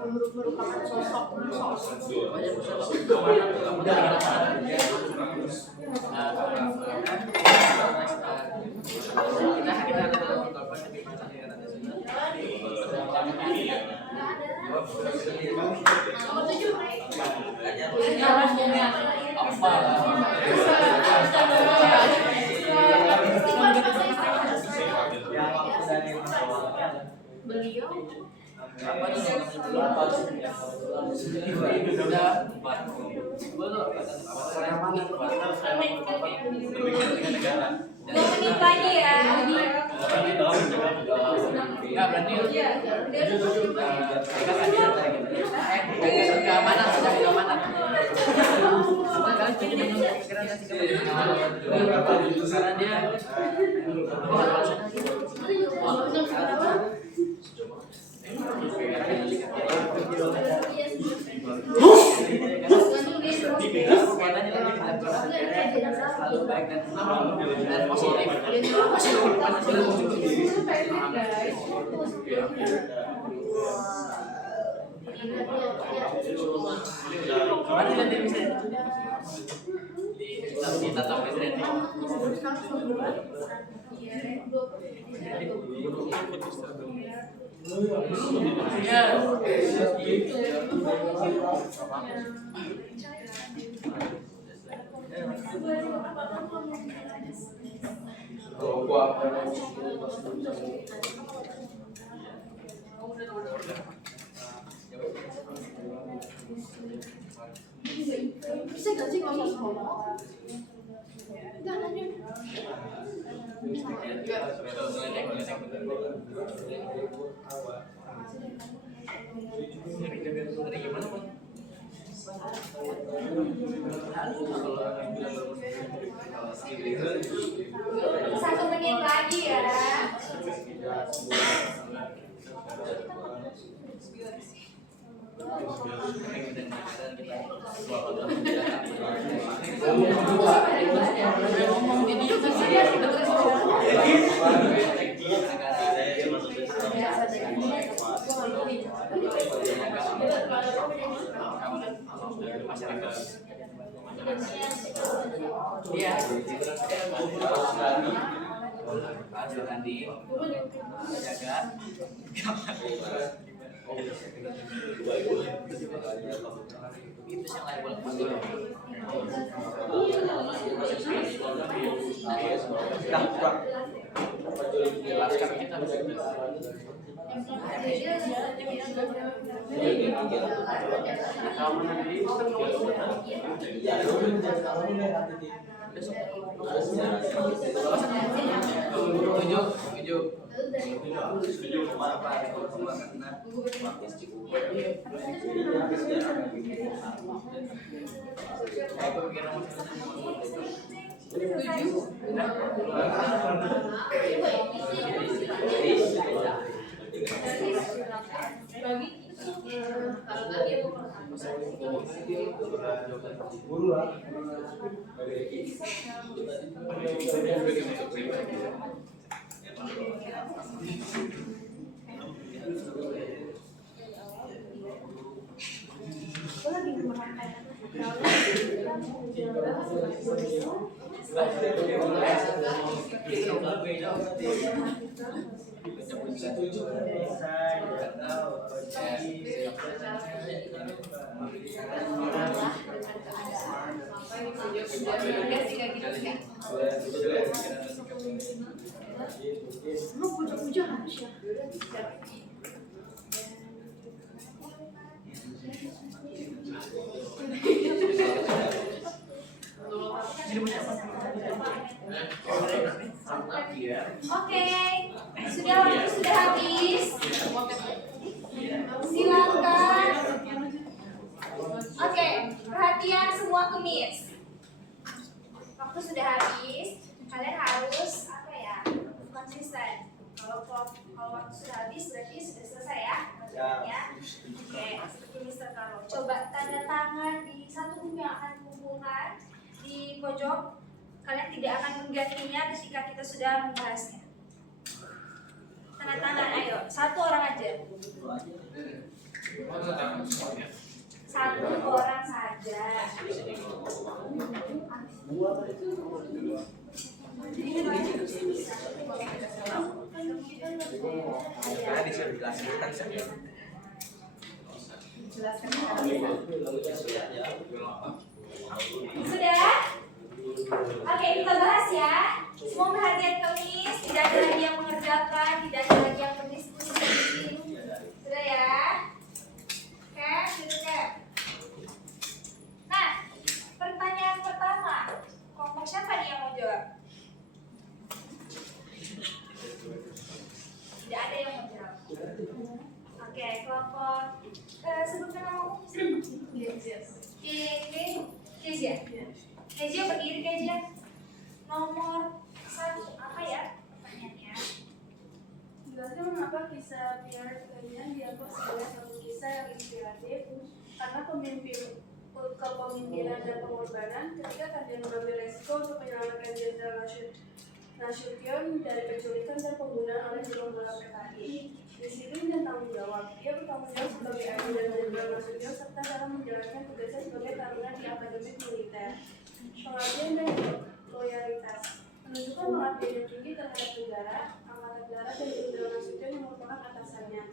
merupakan sosok beliau menit lagi ya. Selalu baik dan positif. Kemarin kan dia bisa kita tahu presiden. Kalau gua Bisa gak sih kalau sekolah? Enggak nanya. Satu menit lagi ya. Iya. Nanti jaga. Itu yang lain boleh. Jelaskan kita. Lu puja-puja harus ya. Oke, sudah habis. Silakan. Oke, perhatian semua kemis. Waktu sudah habis, kalian harus apa ya? Konsisten. Kalau waktu sudah habis berarti sudah selesai ya. Ya. Oke, seperti Mr. Carlo. Coba tanda tangan di satu buku yang akan dikumpulkan di pojok. Kalian tidak akan menggantinya ketika kita sudah membahasnya. Tanda tangan, ayo. Satu orang aja. Satu orang saja. Sudah? Oke, kita bahas ya. Semua perhatian kemis, tidak ada lagi yang mengerjakan, tidak ada lagi yang berdiskusi. Sudah ya? Oke, sudah. Nah, pertanyaan pertama, kelompok siapa nih yang mau jawab? Tidak ada yang mau jawab. Oke, kelompok sebutkan namamu. Kezia berdiri Kezia. Nomor 1 apa ya? kisah Pierre Clement dianggap sebagai satu kisah yang inspiratif karena kepemimpinan dan pengorbanan ketika Tendian mengambil resiko untuk menyelamatkan Jenderal Nasution dari penculikan dan pembunuhan oleh juru bola PKI. Disiplin dan tanggung jawab. Dia bertanggung jawab sebagai ayah dan Jenderal Nasution serta dalam menjalankan tugasnya sebagai taruna di akademi militer. Pengabdian dan loyalitas menunjukkan pengabdian yang tinggi terhadap negara, angkatan darat dan Jenderal Nasution yang merupakan atasannya.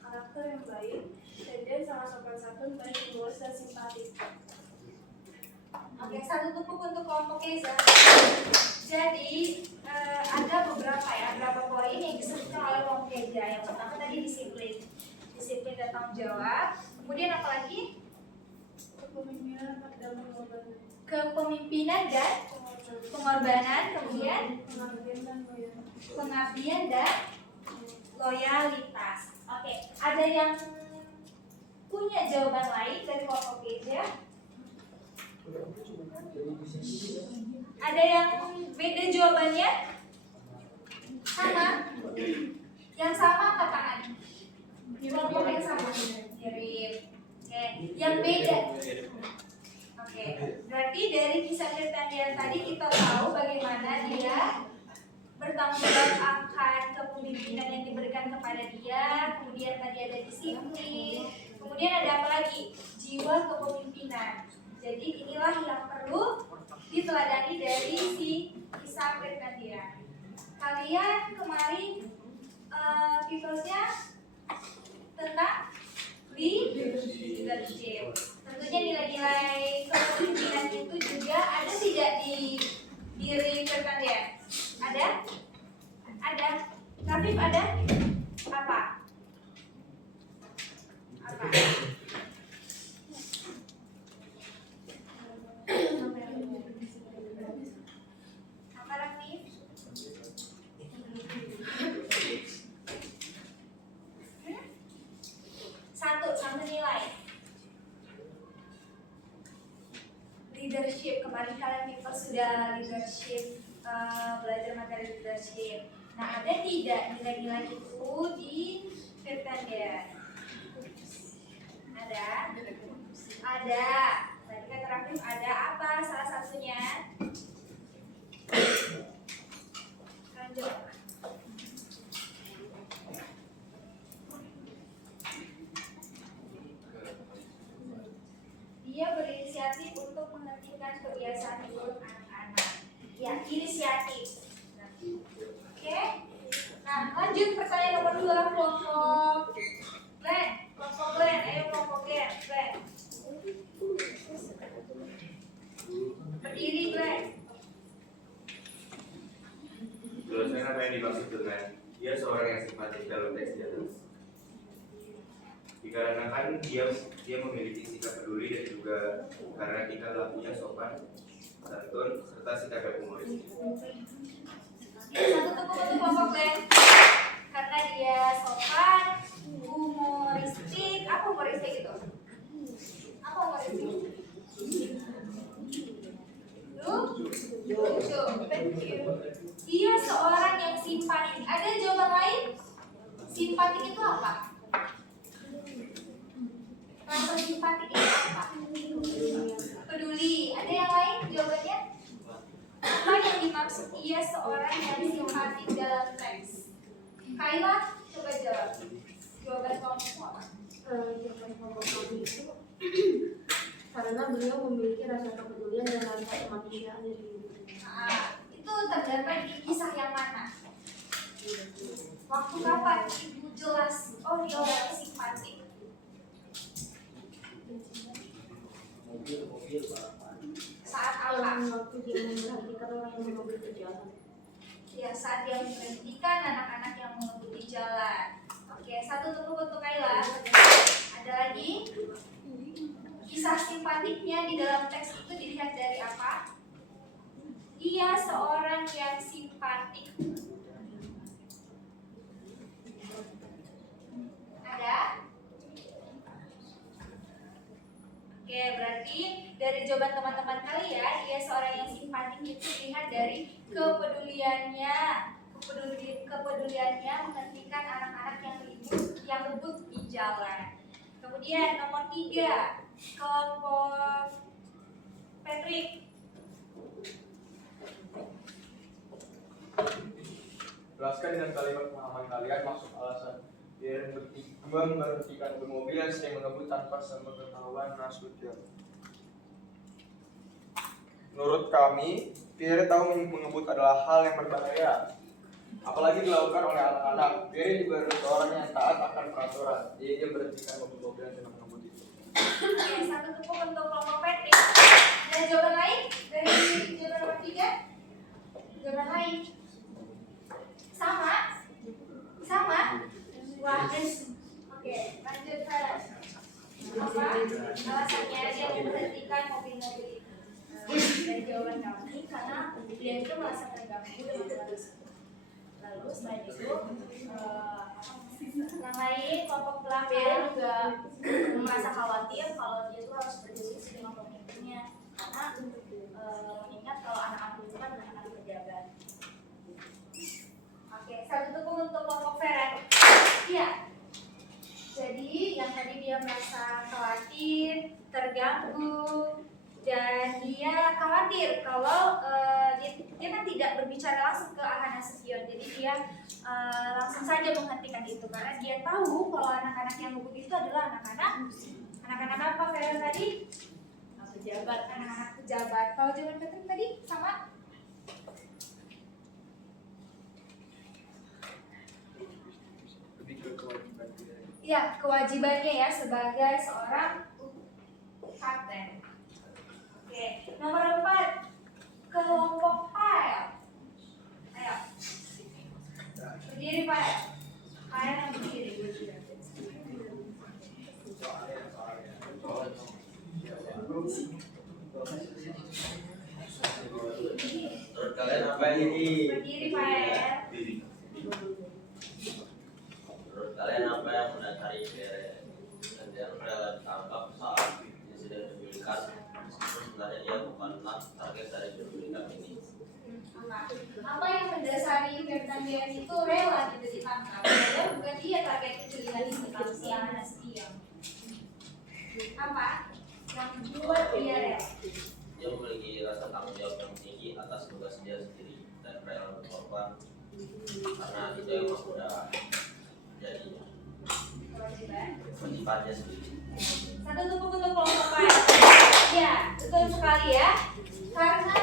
Karakter yang baik, Tendian sangat sopan santun, baik humoris dan simpatik. Oke, satu tepuk untuk kelompok Keza. Jadi ada beberapa poin yang disebutkan oleh kelompok Keza. Yang pertama tadi disiplin dan tanggung jawab. Kemudian apa lagi? Kepemimpinan dan pengorbanan. Kemudian pengabdian dan loyalitas. Oke, ada yang punya jawaban lain dari kelompok Keza? Ada yang beda jawabannya? Sama? Yang sama angkat tangan. Kelompok yang sama. Mirip. Oke, yang beda. Oke, berarti dari kisah Tendian tadi kita tahu bagaimana dia bertanggung jawab akan kepemimpinan yang diberikan kepada dia. Kemudian tadi ada disiplin. Kemudian ada apa lagi? Jiwa kepemimpinan. Jadi inilah yang perlu diteladani dari si kisah Tendian. Kalian kemarin tugasnya tentang leadership. Tentunya nilai-nilai kepemimpinan itu juga ada tidak di diri Tendian? Ada? Ada. Rafif ada? Apa? Apa? Apa Rafif? Satu nilai. Leadership, kemarin kalian people sudah leadership, belajar materi leadership. Nah, ada tidak nilai-nilai itu di Tendian? Ada? Ada. Tadi kata Rafif ada apa salah satunya? Lanjut. Dia berinisiatif untuk menghentikan kebiasaan buruk anak-anak. Ya, inisiatif. Oke. Nah, lanjut pertanyaan nomor 2 kelompok Glenn. Kelompok Glenn, ayo kelompok Glenn. Berdiri Glenn. Jelaskan apa yang dimaksud dengan dia seorang yang simpatik dalam teks di atas. Dikarenakan dia memiliki sikap peduli dan juga karena tingkah lakunya sopan, santun, serta sikap yang humoris. Satu tepuk untuk kelompok Glenn. Karena dia sopan, humoristik. Apa humoristik itu? Apa humoristik? Lucu. Thank you. Dia seorang yang simpatik. Ada jawaban lain? Simpatik itu apa? Rasa simpatik itu apa? Peduli. Ada yang lain jawabannya? Apa yang dimaksud ia seorang yang simpatik dalam teks? Kaila, coba jawab. Jawaban kamu apa? Jawaban kelompok kami itu karena beliau memiliki rasa kepedulian dan rasa kemanusiaan dari hidupnya. Nah, itu terdapat di kisah yang mana? Waktu kapan ibu jelas? Oh, dia orang simpatik. Saat apa? Waktu dia memperhatikan orang yang mengambil jalan. Ya, saat dia memperhatikan anak-anak yang mengikuti jalan. Oke, satu tepuk untuk Kaila. Ada lagi? Kisah simpatiknya di dalam teks itu dilihat dari apa? Ia seorang yang simpatik. Ada? Oke, berarti dari jawaban teman-teman kalian, ia seorang yang simpatik itu dilihat dari kepeduliannya menghentikan anak-anak yang jalan. Kemudian nomor 3, kelompok Patrick. Jelaskan dengan kalimat pemahaman kalian maksud alasan Pierre memberhentikan mobil yang sering mengebut tanpa sepengetahuan Nasution. Menurut kami, Pierre tahu mengebut adalah hal yang berbahaya, apalagi dilakukan oleh anak-anak. Pierre juga adalah seorang yang taat akan peraturan, jadi dia berhentikan mobil-mobil yang sedang mengebut itu. Oke, satu tepuk untuk kelompok Patrick. Ada jawaban lain dari jawaban nomor 3? Jawaban lain? Sama? Sama? Wah, oke, lanjut Farah. Apa alasannya dia memberhentikan mobil-mobil itu? Dari jawaban kami, karena dia itu merasa terganggu dengan hal tersebut. Lalu selain itu, yang lain kelompok pelampir juga merasa khawatir kalau dia itu harus berdiskusi dengan pemimpinnya, karena mengingat kalau anak-anak itu kan anak-anak pejabat. Oke, satu tepuk untuk kelompok Feren. Iya. Jadi yang tadi dia merasa khawatir, terganggu, dan dia khawatir kalau dia kan tidak berbicara langsung ke Ahana Nasution. Jadi dia langsung saja menghentikan itu karena dia tahu kalau anak-anak yang ngebut itu adalah anak-anak apa Feren tadi? Pejabat, anak-anak pejabat. Kalau jawaban Patrick tadi sama? Ya, kewajibannya ya sebagai seorang kapten. Oke, nomor 4, kelompok Pael. Ayo, berdiri Pael. Pael yang berdiri. Menurut kalian apa ini? Berdiri Pael. Menurut kalian apa yang mendasari Pierre dan yang rela ditangkap saat insiden penculikan? Meskipun sebenarnya dia bukanlah target dari penculikan ini. Apa yang mendasari Ferdinand itu rela gitu ditangkap? Padahal bukan dia target penculikan itu, tapi si Ahana Nasution. Apa yang membuat dia rela? Dia memiliki rasa tanggung jawab yang tinggi atas tugas dia sendiri dan rela berkorban karena itu yang sudah jadinya kewajibannya sendiri. Satu tepuk untuk kelompok Pael. Ya, betul sekali ya. Karena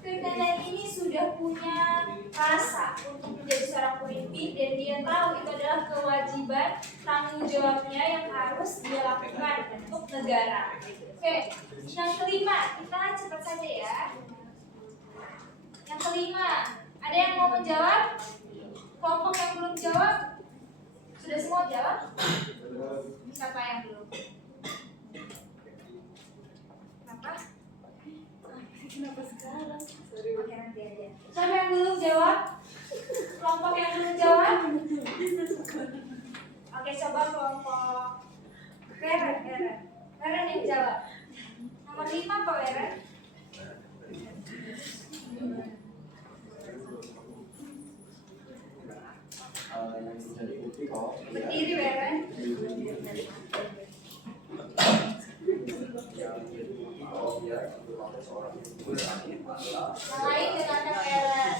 Ferdinand ini sudah punya rasa untuk menjadi seorang pemimpin dan dia tahu itu adalah kewajiban tanggung jawabnya yang harus dia lakukan untuk negara. Oke, yang kelima, kita cepat saja ya. Yang kelima, ada yang mau menjawab? Kelompok yang belum jawab? Sudah semua jawab? Siapa yang belum? Kenapa? Kenapa sekarang? Oke, nanti aja. Siapa yang belum jawab? Kelompok yang belum jawab? Oke, coba kelompok Feren yang jawab. Nomor 5 Pak Feren. Berdiri Feren. Yang lain dengan Feren.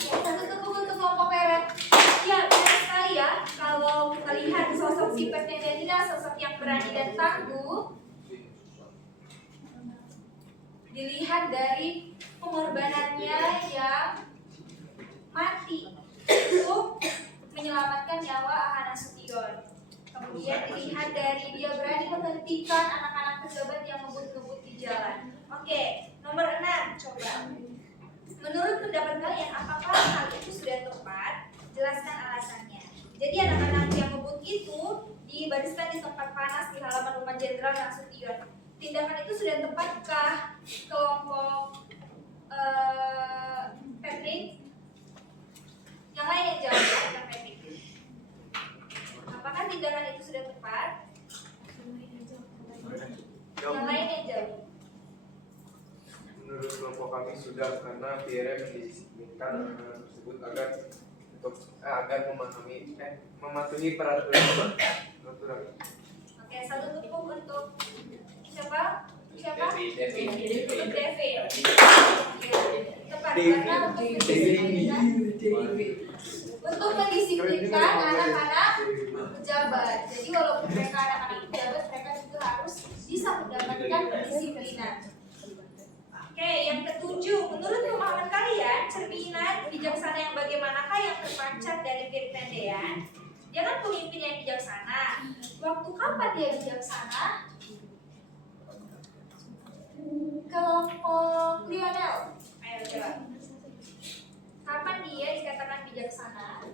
Satu tepuk untuk kelompok Feren. Ya, benar sekali ya. Kalau kita lihat sosok si Ferdinand, sosok yang berani dan tangguh, dilihat dari pengorbanannya yang mati untuk menyelamatkan nyawa Ahana Nasution. Kemudian dilihat dari dia berani menghentikan anak-anak pejabat yang ngebut-ngebut di jalan. Oke, nomor 6 coba. Menurut pendapat kalian, apakah hal itu sudah tepat? Jelaskan alasannya. Jadi anak-anak yang ngebut itu dibariskan di tempat panas di halaman rumah Jenderal Nasution. Tindakan itu sudah tepatkah kelompok Patrick? Yang lain yang jawab ya, Patrick. Apakah tindakan itu sudah tepat? Yang lain yang jawab. menurut kelompok kami sudah, karena PRM mendisiplinkan anak-anak tersebut agar mematuhi peraturan. Oke, satu tepuk untuk siapa? Devi. Untuk Devi. Tepat, karena untuk mendisiplinkan anak-anak pejabat. Jadi walaupun mereka anak-anak pejabat, mereka juga harus bisa mendapatkan pendisiplinan. Oke, yang ketujuh, menurut pemahaman kalian, cerminan bijaksana yang bagaimanakah yang terpancar dari Birtendean? Dia kan pemimpin yang bijaksana. Waktu kapan dia bijaksana? Kelompok Lionel. Ayo coba. Kapan dia dikatakan bijaksana?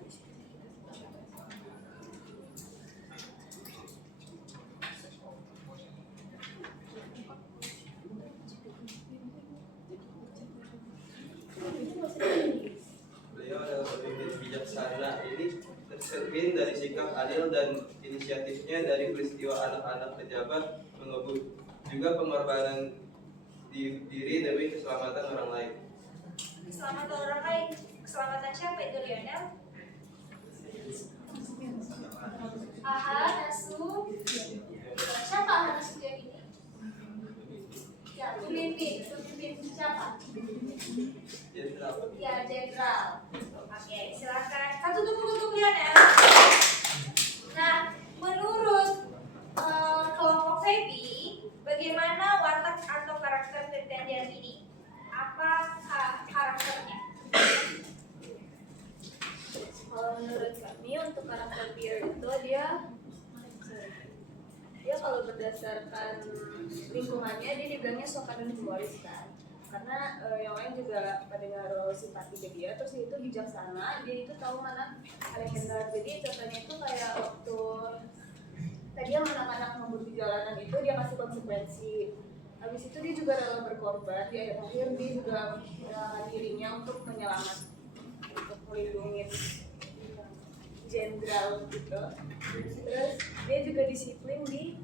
Beliau adalah pemimpin bijaksana. Ini tercermin dari sikap adil dan inisiatifnya dari peristiwa anak-anak pejabat mengebut, juga pengorbanan diri demi keselamatan orang lain. Keselamatan orang lain. Keselamatan siapa itu, Lionel? Aha, Nasu. Siapa Aha Nasu yang ini? Ya, pemimpin siapa? Ya, jenderal. Oke, silakan. Satu tepuk untuk Lionel. Nah, menurut kelompok Feby, bagaimana watak atau karakter Birtendean ini? Apa karakternya? Kalau menurut kami untuk karakter Pierre itu dia kalau berdasarkan lingkungannya dia dibilangnya sopan dan humoris kan, karena yang lain juga pada naruh simpati ke dia, terus dia itu bijaksana, dia itu tahu mana hal yang benar. Jadi contohnya itu kayak waktu tadi yang anak-anak ngebut di jalanan itu dia kasih konsekuensi. Habis itu dia juga rela berkorban, di akhir dia juga menyerahkan dirinya untuk melindungi jenderal gitu. Terus dia juga disiplin di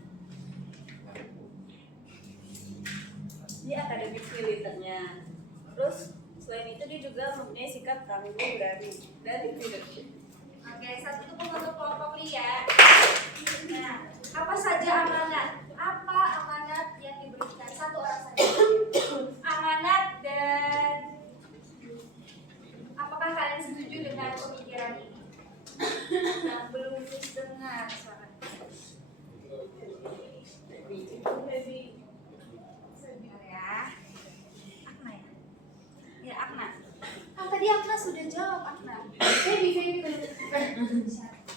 akademik militernya. Terus selain itu dia juga mempunyai sikap tangguh, berani dan leadership. Oke, satu tepuk untuk kelompok Lia. Nah, apa saja amanat? Apa amanat yang diberikan? Satu orang saja. Amanat, dan apakah kalian setuju dengan pemikiran ini? Yang belum dengar suara. Ya, Akna ya. Ya, Akna. Tadi Akna sudah jawab, Akna. Baby.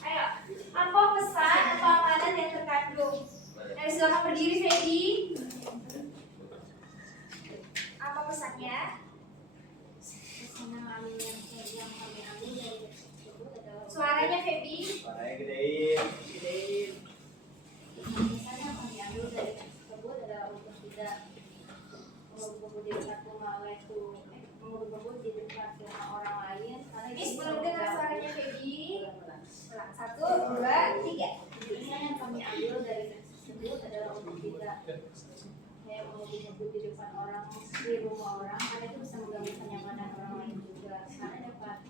Ayo, apa pesan atau amanat yang terkandung? Silakan berdiri, Feby. Apa pesannya? Pesan yang kami ambil dari tersebut adalah Suaranya, Feby. Suaranya gedein. pesan yang kami ambil dari tersebut adalah untuk tidak mengebut di dekat rumah orang lain, karena Miss, belum dengar suaranya, Feby. Ulang, 1, 2, 3. Pesan yang kami ambil dari tersebut adalah untuk tidak mengebut di depan orang di rumah orang, karena itu bisa mengganggu kenyamanan orang lain juga, karena dapat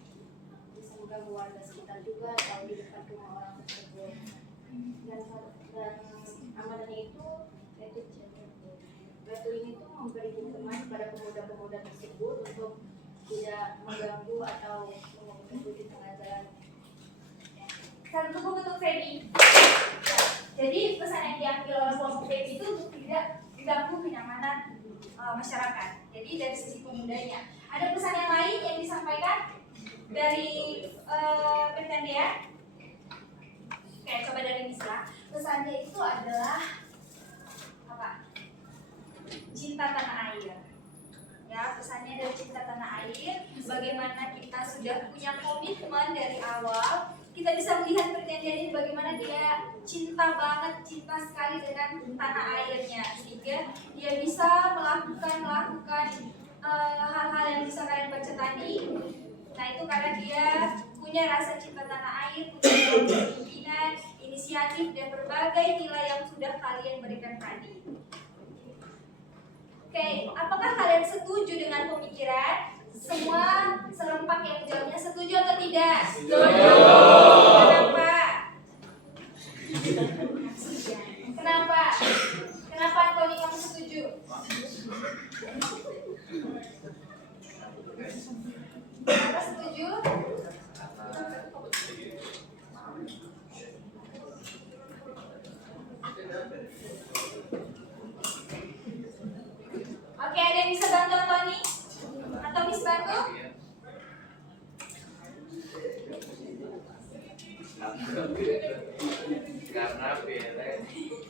bisa mengganggu warga sekitar juga atau di dekat rumah orang tersebut. Dan amanatnya itu yaitu ini tuh memberi hukuman kepada pemuda-pemuda tersebut untuk tidak mengganggu atau mengebut di tengah jalan. Satu tepuk untuk Feby. Jadi pesan yang diambil oleh kelompok Feby itu untuk tidak diganggu kenyamanan masyarakat. Jadi dari sisi pemudanya. Ada pesan yang lain yang disampaikan dari Birtendean? Oke, coba dari Misra. Pesannya itu adalah apa? Cinta tanah air. Ya, pesannya dari cinta tanah air. Bagaimana kita sudah punya komitmen dari awal. Kita bisa melihat Birtendean ini bagaimana dia cinta sekali dengan tanah airnya, sehingga dia bisa melakukan hal-hal yang bisa kalian baca tadi. Nah, itu karena dia punya rasa cinta tanah air, punya kepemimpinan, inisiatif, dan berbagai nilai yang sudah kalian berikan tadi. Oke, apakah kalian setuju dengan pemikiran? Semua serempak yang jawabnya setuju atau tidak? Setuju. Kenapa? Kenapa? Kenapa Antoni kamu setuju? Kenapa setuju? Oke, ada yang bisa bantu Antoni? Atau bisa bantu? Karena bele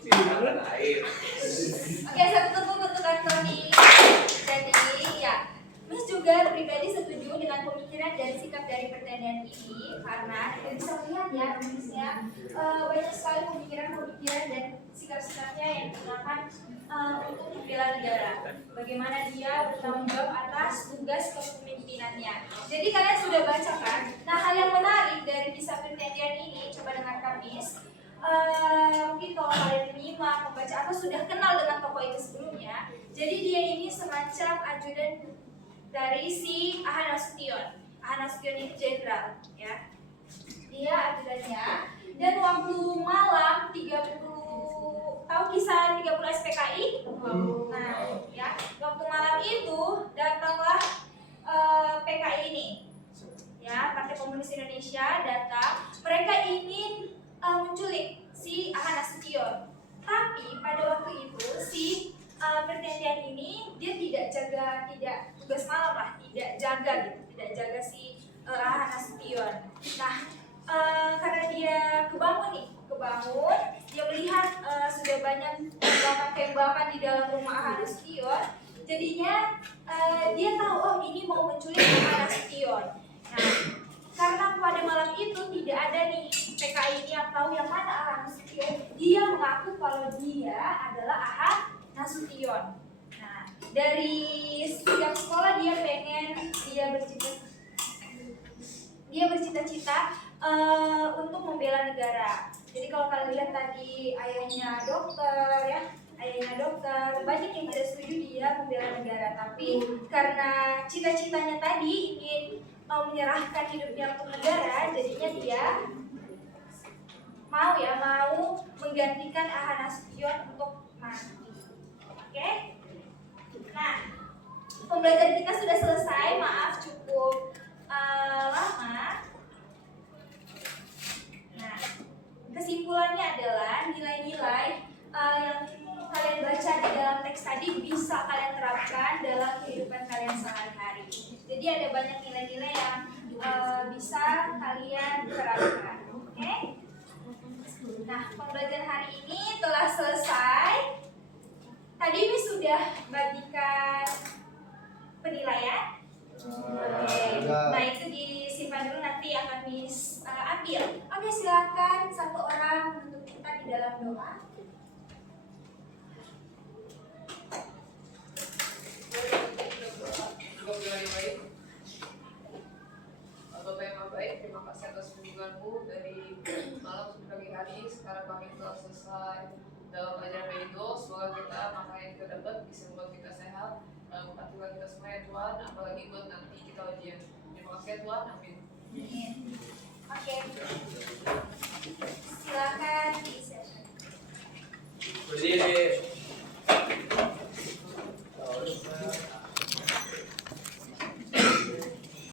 cinta dan air. Oke, satu tepuk untuk Antoni. Jadi ya, Miss juga pribadi setuju dengan pemikiran dan sikap dari pertanyaan ini karena kita bisa melihat ya, Miss ya, banyak sekali pemikiran-pemikiran dan sikap-sikapnya yang digunakan untuk membela negara. Bagaimana dia bertanggung jawab atas tugas kepemimpinannya. Jadi kalian sudah baca kan? Nah, hal yang menarik dari kisah pertanyaan ini, coba dengarkan Miss. Mungkin kalau kalian menyimak, membaca atau sudah kenal dengan tokoh itu sebelumnya. Jadi dia ini semacam ajudan dari si Aha Nasution. Aha Nasution itu jenderal, ya. Dia ajudannya. Dan waktu malam 30, tahu kisah 30 SPKI? Nah, ya. Waktu malam itu datanglah PKI ini. Ya, Partai Komunis Indonesia datang. Mereka ingin menculik si Aha Nasution. Tapi pada waktu itu si pertanyaan ini dia tidak tugas malam lah, tidak jaga gitu, tidak jaga si Aha Nasution. Nah, karena dia kebangun, dia melihat sudah banyak tembakan di dalam rumah Aha Nasution. Jadinya dia tahu, oh ini mau menculik Aha Nasution. Nah, karena pada malam itu tidak ada nih PKI ini yang tahu yang mana Aha Nasution, dia mengaku kalau dia adalah Aha Nasution. Nah, dari sejak sekolah dia bercita-cita untuk membela negara. Jadi kalau kalian lihat tadi ayahnya dokter, banyak yang tidak setuju dia membela negara. Tapi karena cita-citanya tadi ingin menyerahkan hidupnya untuk negara, jadinya dia mau menggantikan Aha Nasution untuk mati. Oke? Nah, pembelajaran kita sudah selesai. Maaf cukup lama. Nah, kesimpulannya adalah nilai-nilai yang kalian baca di dalam teks tadi bisa kalian terapkan dalam kehidupan kalian sehari-hari. Jadi ada banyak nilai-nilai yang bisa kalian terapkan. Oke? Nah, pembelajaran hari ini telah selesai. Tadi Miss sudah bagikan penilaian. Nah, itu disimpan dulu, nanti akan Miss ambil. Oke, silakan satu orang menutup kita di dalam doa. Bapak yang maha baik, terima kasih atas kunjunganmu dari malam sampai pagi hari. Sekarang kami telah selesai dalam ajaran itu. Semoga kita makna yang kita dapat bisa membuat kita sehat. Membantu kita semua ya Tuhan, apalagi buat nanti kita ujian. Terima kasih ya Tuhan, amin. Oke. Silakan diisi.